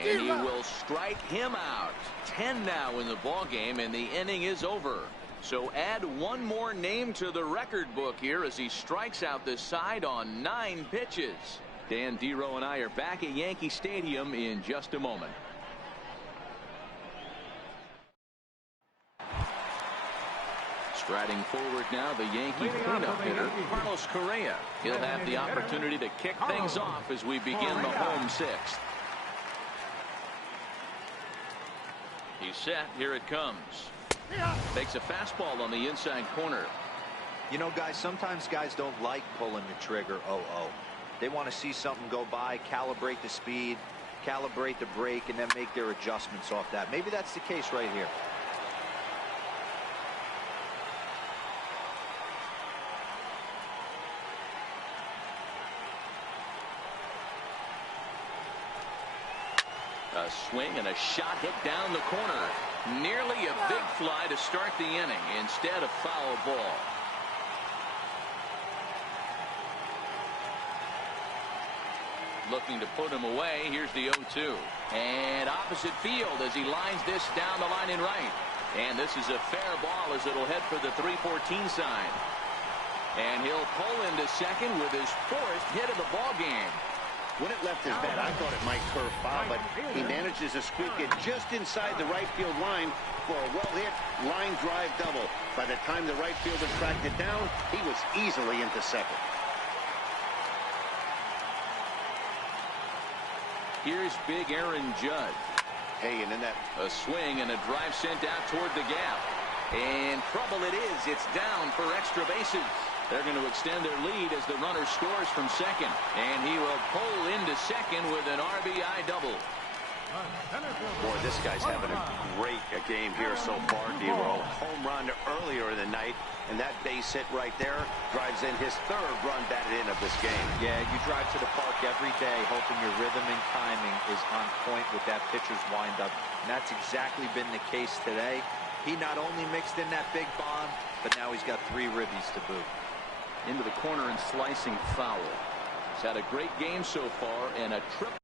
And he will strike him out. 10 now in the ball game, and the inning is over. So add 1 more name to the record book here as he strikes out this side on 9 pitches. Dan Dero and I are back at Yankee Stadium in just a moment. Striding forward now, the Yankee cleanup hitter, Carlos Correa. He'll have the opportunity to kick things off as we begin the home 6th. He's set. Here it comes. Takes a fastball on the inside corner. You know, guys, sometimes guys don't like pulling the trigger 0-0. They want to see something go by, calibrate the speed, calibrate the brake, and then make their adjustments off that. Maybe that's the case right here. A swing and a shot hit down the corner. Nearly a big fly to start the inning. Instead, a foul ball. Looking to put him away. Here's the 0-2. And opposite field as he lines this down the line in right. And this is a fair ball as it'll head for the 314 sign. And he'll pull into second with his 4th hit of the ball game. When it left his bat, I thought it might curve foul, but he manages to squeak it just inside the right field line for a well-hit line drive double. By the time the right fielder tracked it down, he was easily into second. Here's big Aaron Judge. Hey, and then that a swing and a drive sent out toward the gap. And trouble it is. It's down for extra bases. They're going to extend their lead as the runner scores from second. And he will pull into second with an RBI double. Boy, this guy's having a great game here so far, Dero. Home run earlier in the night, and that base hit right there drives in his 3rd run batted in of this game. Yeah, you drive to the park every day hoping your rhythm and timing is on point with that pitcher's windup. And that's exactly been the case today. He not only mixed in that big bomb, but now he's got 3 ribbies to boot. Into the corner and slicing foul. He's had a great game so far and a triple.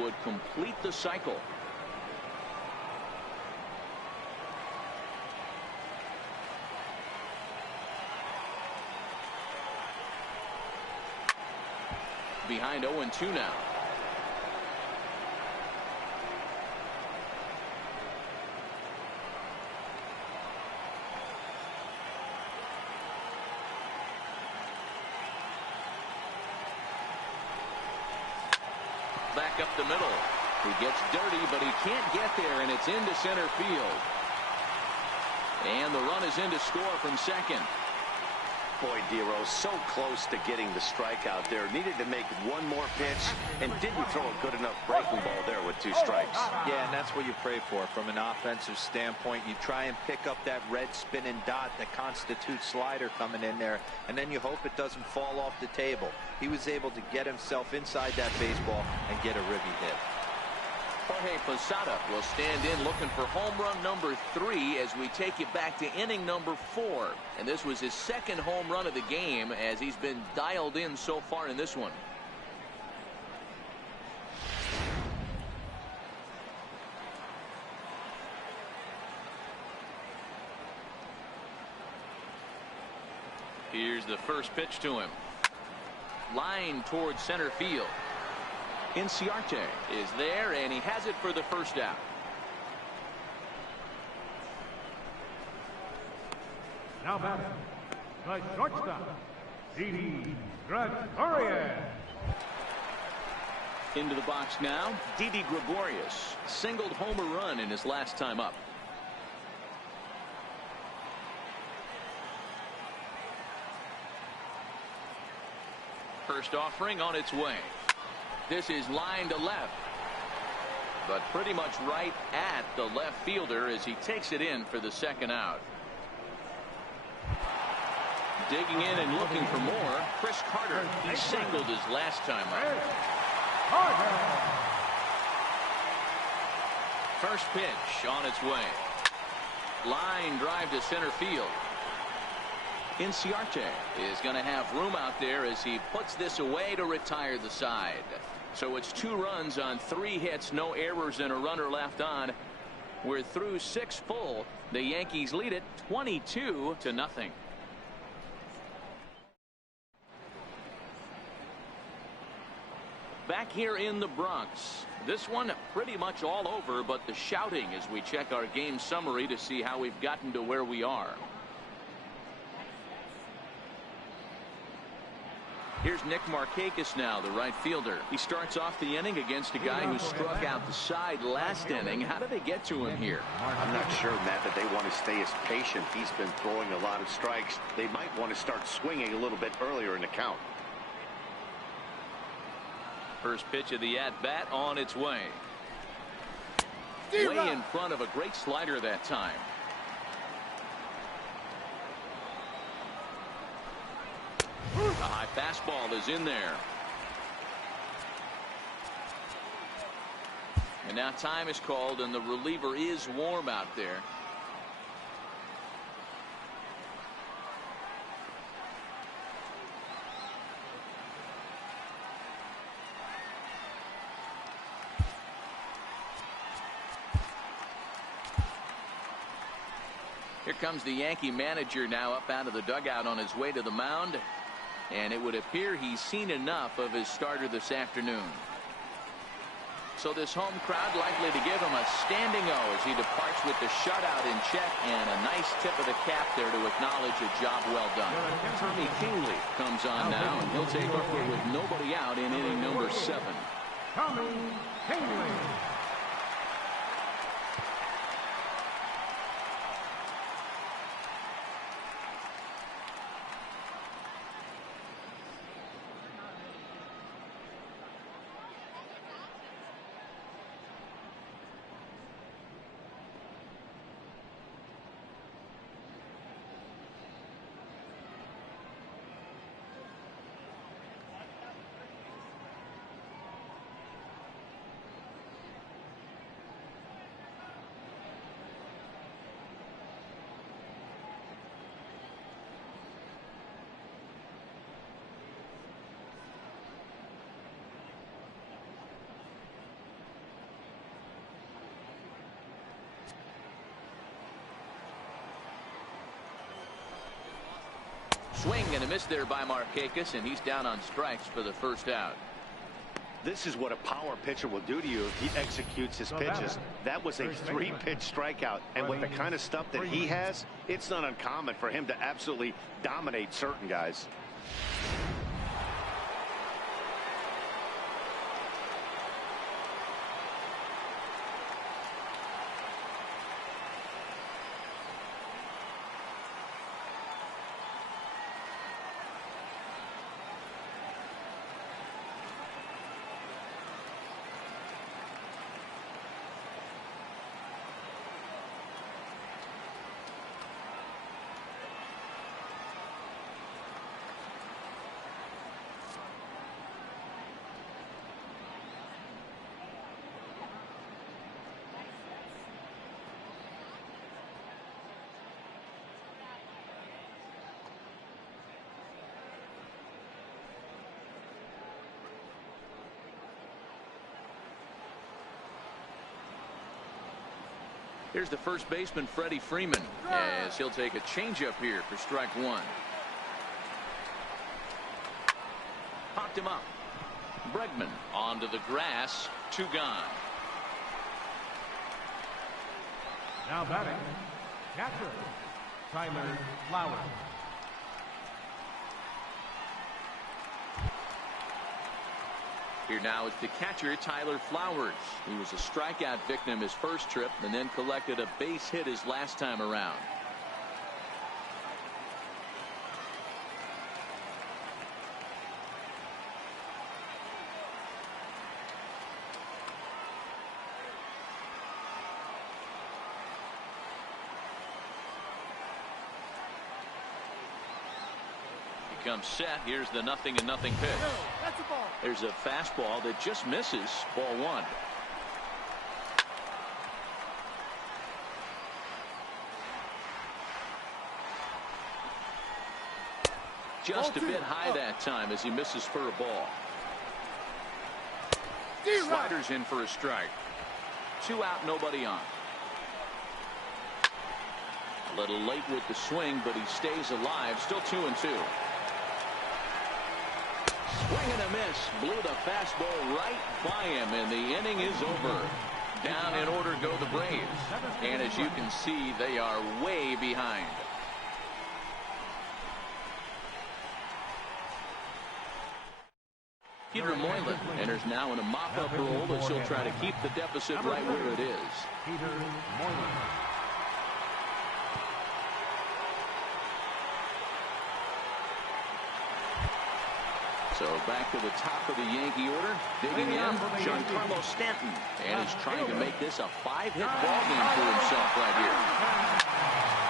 Would complete the cycle. Behind 0-2 now. Back up the middle. He gets dirty, but he can't get there, and it's into center field. And the run is in to score from second. Boy, Dero, so close to getting the strikeout there. Needed to make one more pitch and didn't throw a good enough breaking ball there with 2 strikes. Yeah, and that's what you pray for from an offensive standpoint. You try and pick up that red spinning dot that constitutes slider coming in there, and then you hope it doesn't fall off the table. He was able to get himself inside that baseball and get a ribby hit. Jorge Posada will stand in looking for home run number 3 as we take you back to inning number 4. And this was his second home run of the game as he's been dialed in so far in this one. Here's the first pitch to him. Line towards center field. Inciarte is there, and he has it for the first out. Now batting, the shortstop, Didi Gregorius. Into the box now, Didi Gregorius singled homer run in his last time up. First offering on its way. This is line to left, but pretty much right at the left fielder as he takes it in for the second out. Digging in and looking for more, Chris Carter. He singled his last time up. First pitch on its way. Line drive to center field. Inciarte is going to have room out there as he puts this away to retire the side. So it's 2 runs on 3 hits, no errors, and a runner left on. We're through 6 full. The Yankees lead it 22-0. Back here in the Bronx. This one pretty much all over, but the shouting as we check our game summary to see how we've gotten to where we are. Here's Nick Markakis now, the right fielder. He starts off the inning against a guy who struck out the side last inning. How did they get to him here? I'm not sure, Matt, that they want to stay as patient. He's been throwing a lot of strikes. They might want to start swinging a little bit earlier in the count. First pitch of the at-bat on its way. Way in front of a great slider that time. A high fastball is in there. And now time is called, and the reliever is warm out there. Here comes the Yankee manager now up out of the dugout on his way to the mound. And it would appear he's seen enough of his starter this afternoon. So this home crowd likely to give him a standing O as he departs with the shutout in check, and a nice tip of the cap there to acknowledge a job well done. Tommy Kingley comes on now, and he'll take over with nobody out in inning number 7. Tommy Kingley. Swing and a miss there by Markakis, and he's down on strikes for the first out. This is what a power pitcher will do to you if he executes his pitches. That was a 3-pitch strikeout, and with the kind of stuff that he has, it's not uncommon for him to absolutely dominate certain guys. Here's the first baseman, Freddie Freeman, as he'll take a changeup here for strike 1. Popped him up. Bregman onto the grass, 2 gone. Now batting, catcher, Tyler Flowers. Here now is the catcher, Tyler Flowers. He was a strikeout victim his first trip and then collected a base hit his last time around. He comes set. Here's the 0-0 pitch. That's a ball. There's a fastball that just misses, ball 1. Just a bit high that time as he misses for a ball. Sliders in for a strike. 2 out, nobody on. A little late with the swing, but he stays alive. Still 2-2. Swing and a miss. Blew the fastball right by him, and the inning is over. Down in order go the Braves. And as you can see, they are way behind. Peter Moylan enters now in a mop-up role as he'll try to keep the deficit right where it is. Peter Moylan. So back to the top of the Yankee order. Digging in, Giancarlo Stanton. And is trying to make this a 5-hit ball game for himself right here.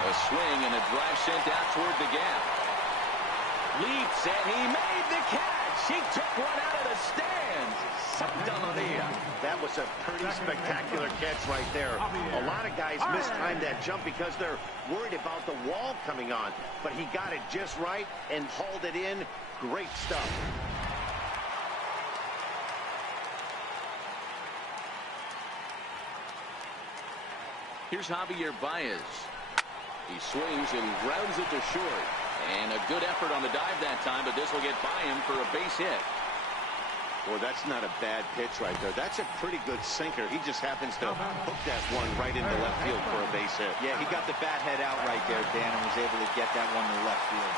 A swing and a drive sent out toward the gap. Leaps, and he made the catch. He took one out of the stands. Santa Maria. That was a pretty spectacular catch right there. A lot of guys mistime that jump because they're worried about the wall coming on. But he got it just right and hauled it in. Great stuff. Here's Javier Baez. He swings and grounds it to short. And a good effort on the dive that time, but this will get by him for a base hit. Well, that's not a bad pitch right there. That's a pretty good sinker. He just happens to hook that one right into left field for a base hit. Yeah, he got the bat head out right there, Dan, and was able to get that one to left field.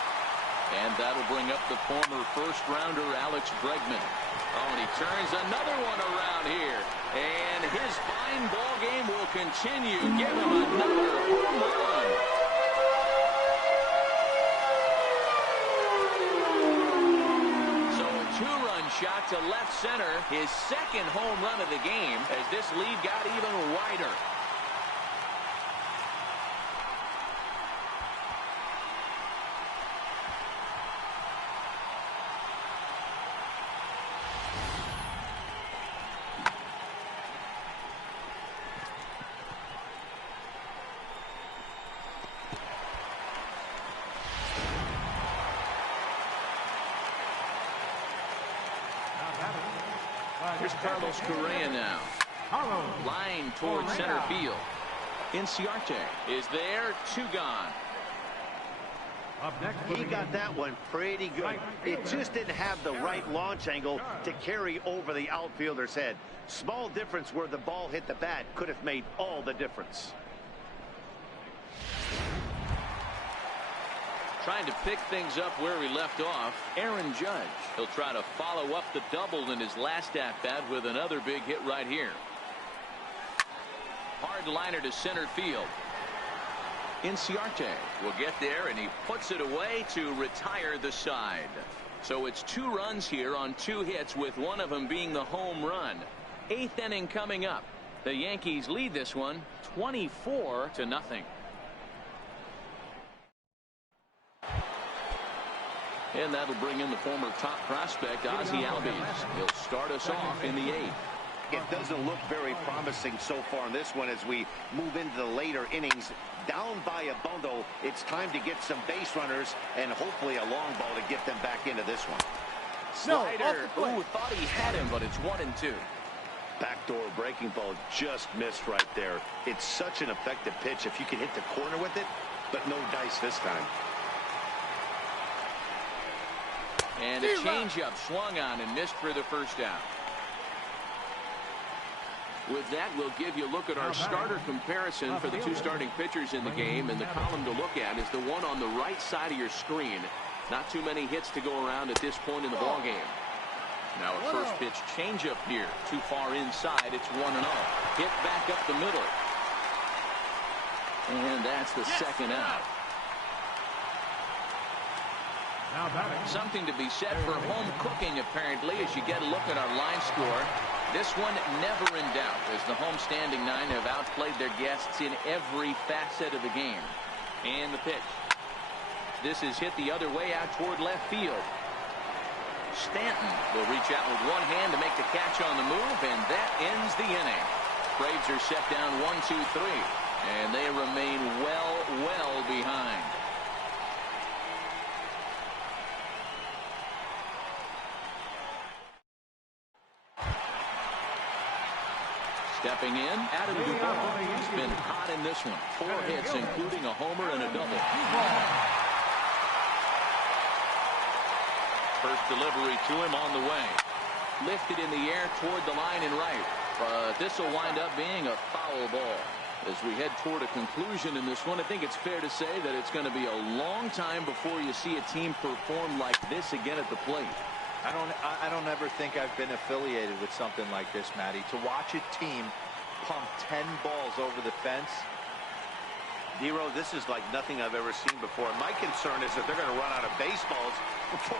And that'll bring up the former first-rounder Alex Bregman. Oh, and he turns another one around here. And his fine ball game will continue. Give him another home run. So a two-run shot to left center. His second home run of the game as this lead got even wider. Here's Carlos Correa now. Line towards center field. Inciarte is there. Two gone. He got that one pretty good. It just didn't have the right launch angle to carry over the outfielder's head. Small difference where the ball hit the bat could have made all the difference. Trying to pick things up where he left off, Aaron Judge. He'll try to follow up the double in his last at-bat with another big hit right here. Hard liner to center field. Inciarte will get there, and he puts it away to retire the side. So it's 2 runs here on 2 hits, with one of them being the home run. 8th inning coming up. The Yankees lead this one 24-0. And that'll bring in the former top prospect, Ozzie Albies. He'll start us off in the 8th. It doesn't look very promising so far in this one as we move into the later innings. Down by a bundle, it's time to get some base runners and hopefully a long ball to get them back into this one. Slider. Ooh, thought he had him, but it's 1-2. Backdoor breaking ball just missed right there. It's such an effective pitch if you can hit the corner with it, but no dice this time. And a changeup swung on and missed for the first out. With that, we'll give you a look at our starter comparison for the 2 starting pitchers in the game. And the column to look at is the one on the right side of your screen. Not too many hits to go around at this point in the ballgame. Now a first pitch changeup here. Too far inside. It's 1-0. Hit back up the middle. And that's the second out. Something to be said for home cooking, apparently, as you get a look at our line score. This one never in doubt, as the home-standing 9 have outplayed their guests in every facet of the game. And the pitch. This is hit the other way out toward left field. Stanton will reach out with one hand to make the catch on the move, and that ends the inning. Braves are set down 1-2-3, and they remain well behind. Stepping in, Adam Duvall. He's been hot in this one. 4 hits, including a homer and a double. First delivery to him on the way. Lifted in the air toward the line and right. But this will wind up being a foul ball. As we head toward a conclusion in this one, I think it's fair to say that it's going to be a long time before you see a team perform like this again at the plate. I don't ever think I've been affiliated with something like this, Matty. To watch a team pump 10 balls over the fence. Dero, this is like nothing I've ever seen before. My concern is that they're going to run out of baseballs before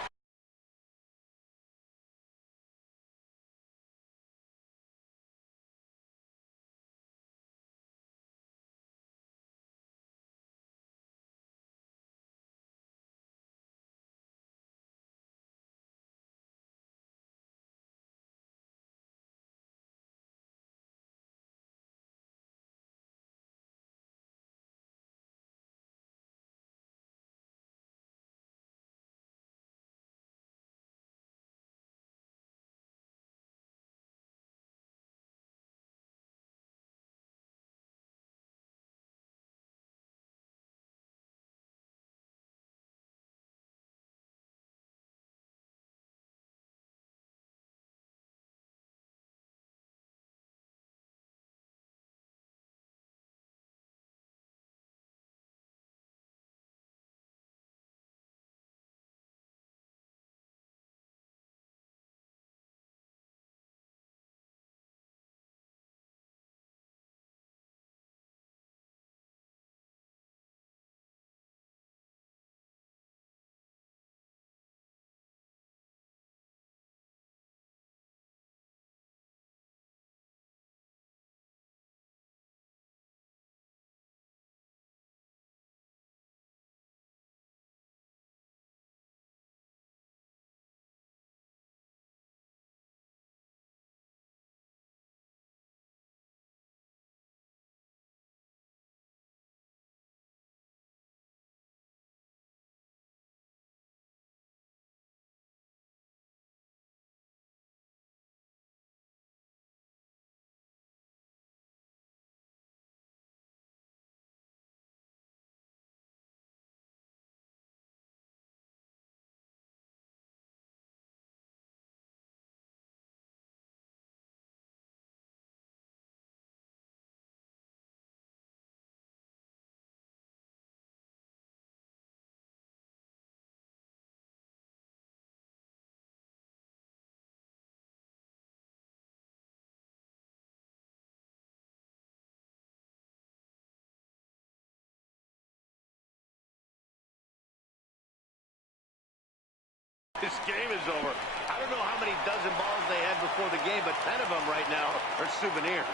This game is over. I don't know how many dozen balls they had before the game, but 10 of them right now are souvenirs.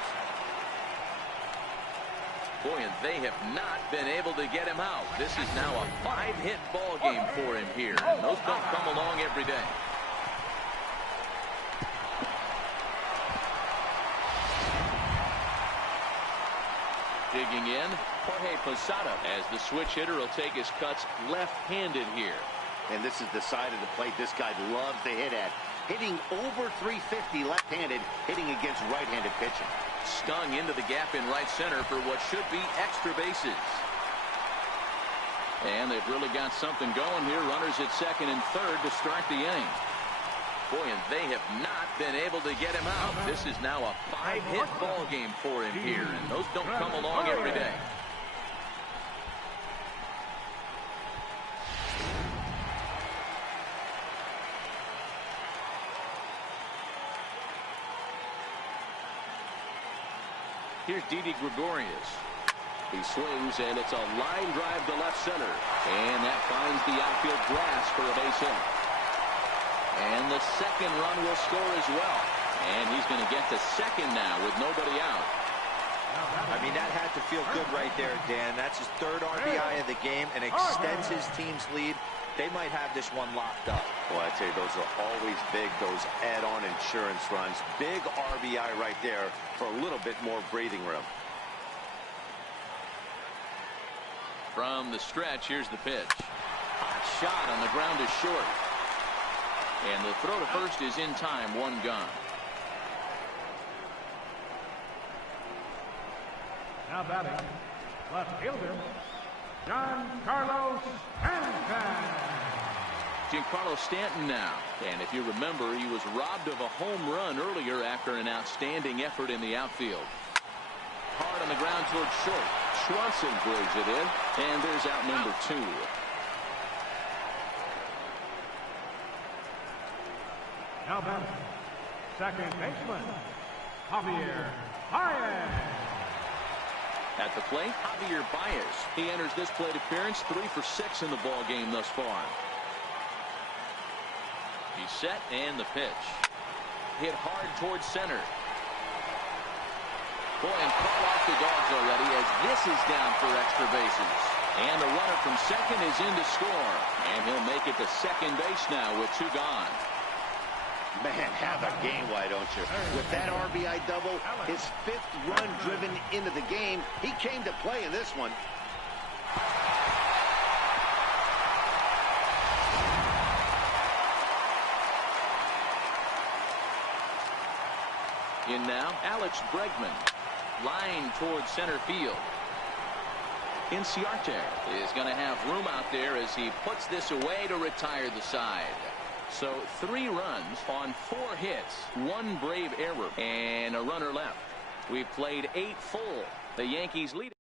Boy, and they have not been able to get him out. This is now a 5-hit ball game for him here. And those don't come along every day. Digging in, Jorge Posada, as the switch hitter will take his cuts left-handed here. And this is the side of the plate this guy loves to hit at. Hitting over 350 left-handed, hitting against right-handed pitching. Stung into the gap in right center for what should be extra bases. And they've really got something going here. Runners at second and third to start the inning. Boy, and they have not been able to get him out. This is now a 5-hit ball game for him here, and those don't come along every day. Here's Didi Gregorius. He swings, and it's a line drive to left center. And that finds the outfield grass for a base hit. And the second run will score as well. And he's going to get to second now with nobody out. I mean, that had to feel good right there, Dan. That's his third RBI of the game and extends his team's lead. They might have this one locked up. Well, I tell you, those are always big, those add-on insurance runs. Big RBI right there for a little bit more breathing room. From the stretch, here's the pitch. Hot shot on the ground is short. And the throw to first is in time, one gone. Now batting, left fielder, Giancarlo Stanton. Giancarlo Stanton now. And if you remember, he was robbed of a home run earlier after an outstanding effort in the outfield. Hard on the ground towards short. Swanson brings it in, and there's out number 2. Now batting, second baseman, Javier Baez. At the plate, Javier Baez. He enters this plate appearance 3 for 6 in the ball game thus far. He's set, and the pitch. Hit hard towards center. Boy, and call off the dogs already as this is down for extra bases. And the runner from second is in to score. And he'll make it to second base now with 2 gone. Man, have a game, why don't you? With that RBI double, his 5th run driven into the game, he came to play in this one. In now, Alex Bregman. Line towards center field. Inciarte is going to have room out there as he puts this away to retire the side. So 3 runs on 4 hits, 1 brave error, and a runner left. We've played 8 full. The Yankees lead.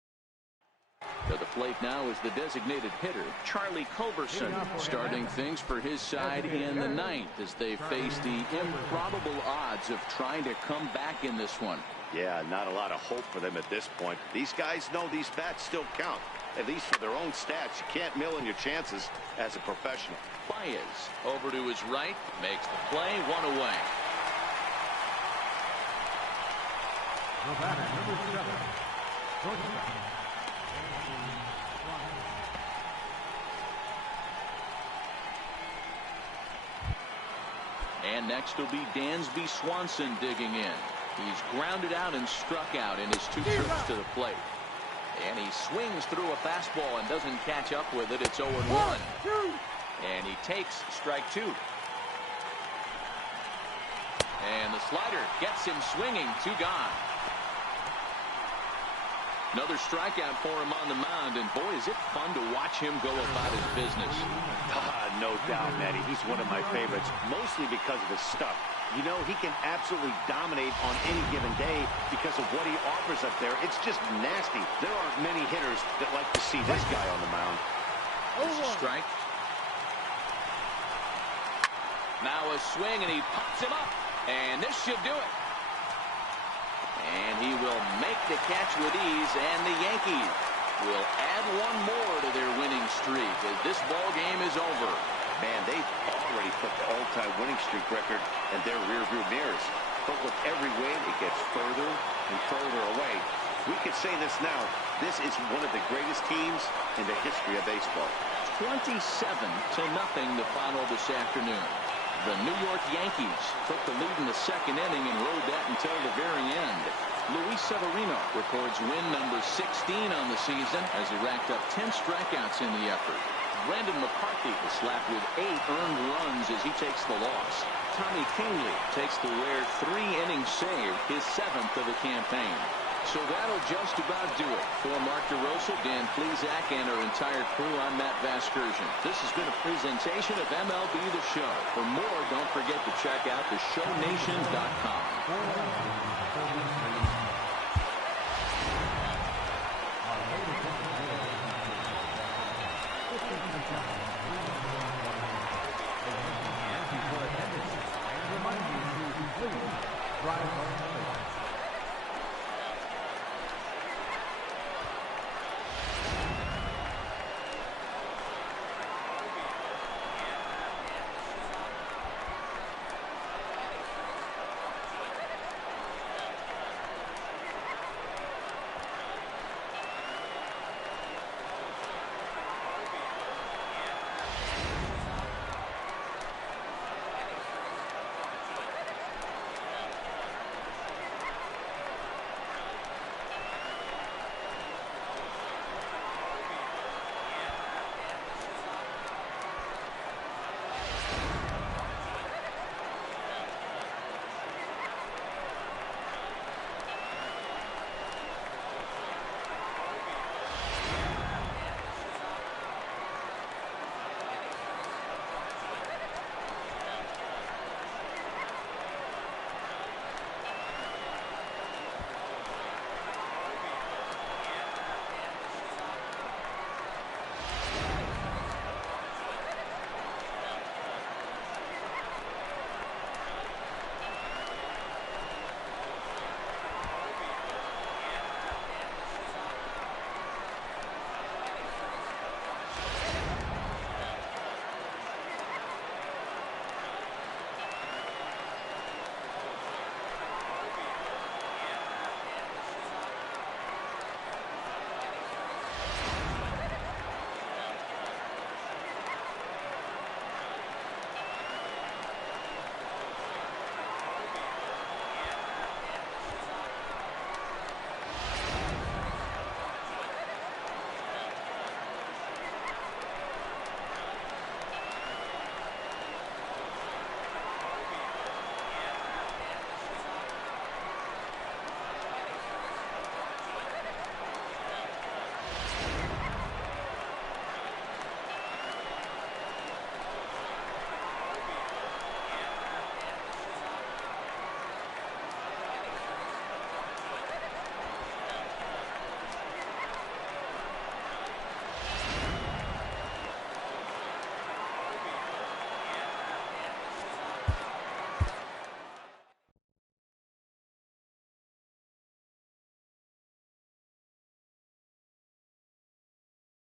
To the plate now is the designated hitter, Charlie Culberson, starting things for his side in the 9th as they face the improbable odds of trying to come back in this one. Yeah, not a lot of hope for them at this point. These guys know these bats still count, at least for their own stats. You can't mill in your chances as a professional. Baez over to his right, makes the play, 1 away. The batter, number 7, shortstop. And next will be Dansby Swanson digging in. He's grounded out and struck out in his 2 trips to the plate. And he swings through a fastball and doesn't catch up with it. It's 0-1. And he takes strike 2. And the slider gets him swinging, 2 gone. Another strikeout for him on the mound, and boy, is it fun to watch him go about his business. No doubt, Matty. He's one of my favorites, mostly because of his stuff. You know, he can absolutely dominate on any given day because of what he offers up there. It's just nasty. There aren't many hitters that like to see this guy on the mound. There's a strike. Now a swing, and he pops him up, and this should do it. And he will make the catch with ease, and the Yankees will add 1 more to their winning streak as this ball game is over. Man, they've already put the all-time winning streak record in their rearview mirrors. But with every win, it gets further and further away. We could say this now. This is one of the greatest teams in the history of baseball. 27-0 the final this afternoon. The New York Yankees took the lead in the second inning and rode that until the very end. Luis Severino records win number 16 on the season as he racked up 10 strikeouts in the effort. Brandon McCarthy is slapped with 8 earned runs as he takes the loss. Tommy Kahnle takes the rare 3-inning save, his 7th of the campaign. So that'll just about do it. For Mark DeRosa, Dan Plesac, and our entire crew, I'm Matt Vasgersian. This has been a presentation of MLB The Show. For more, don't forget to check out theshownation.com. Drive home.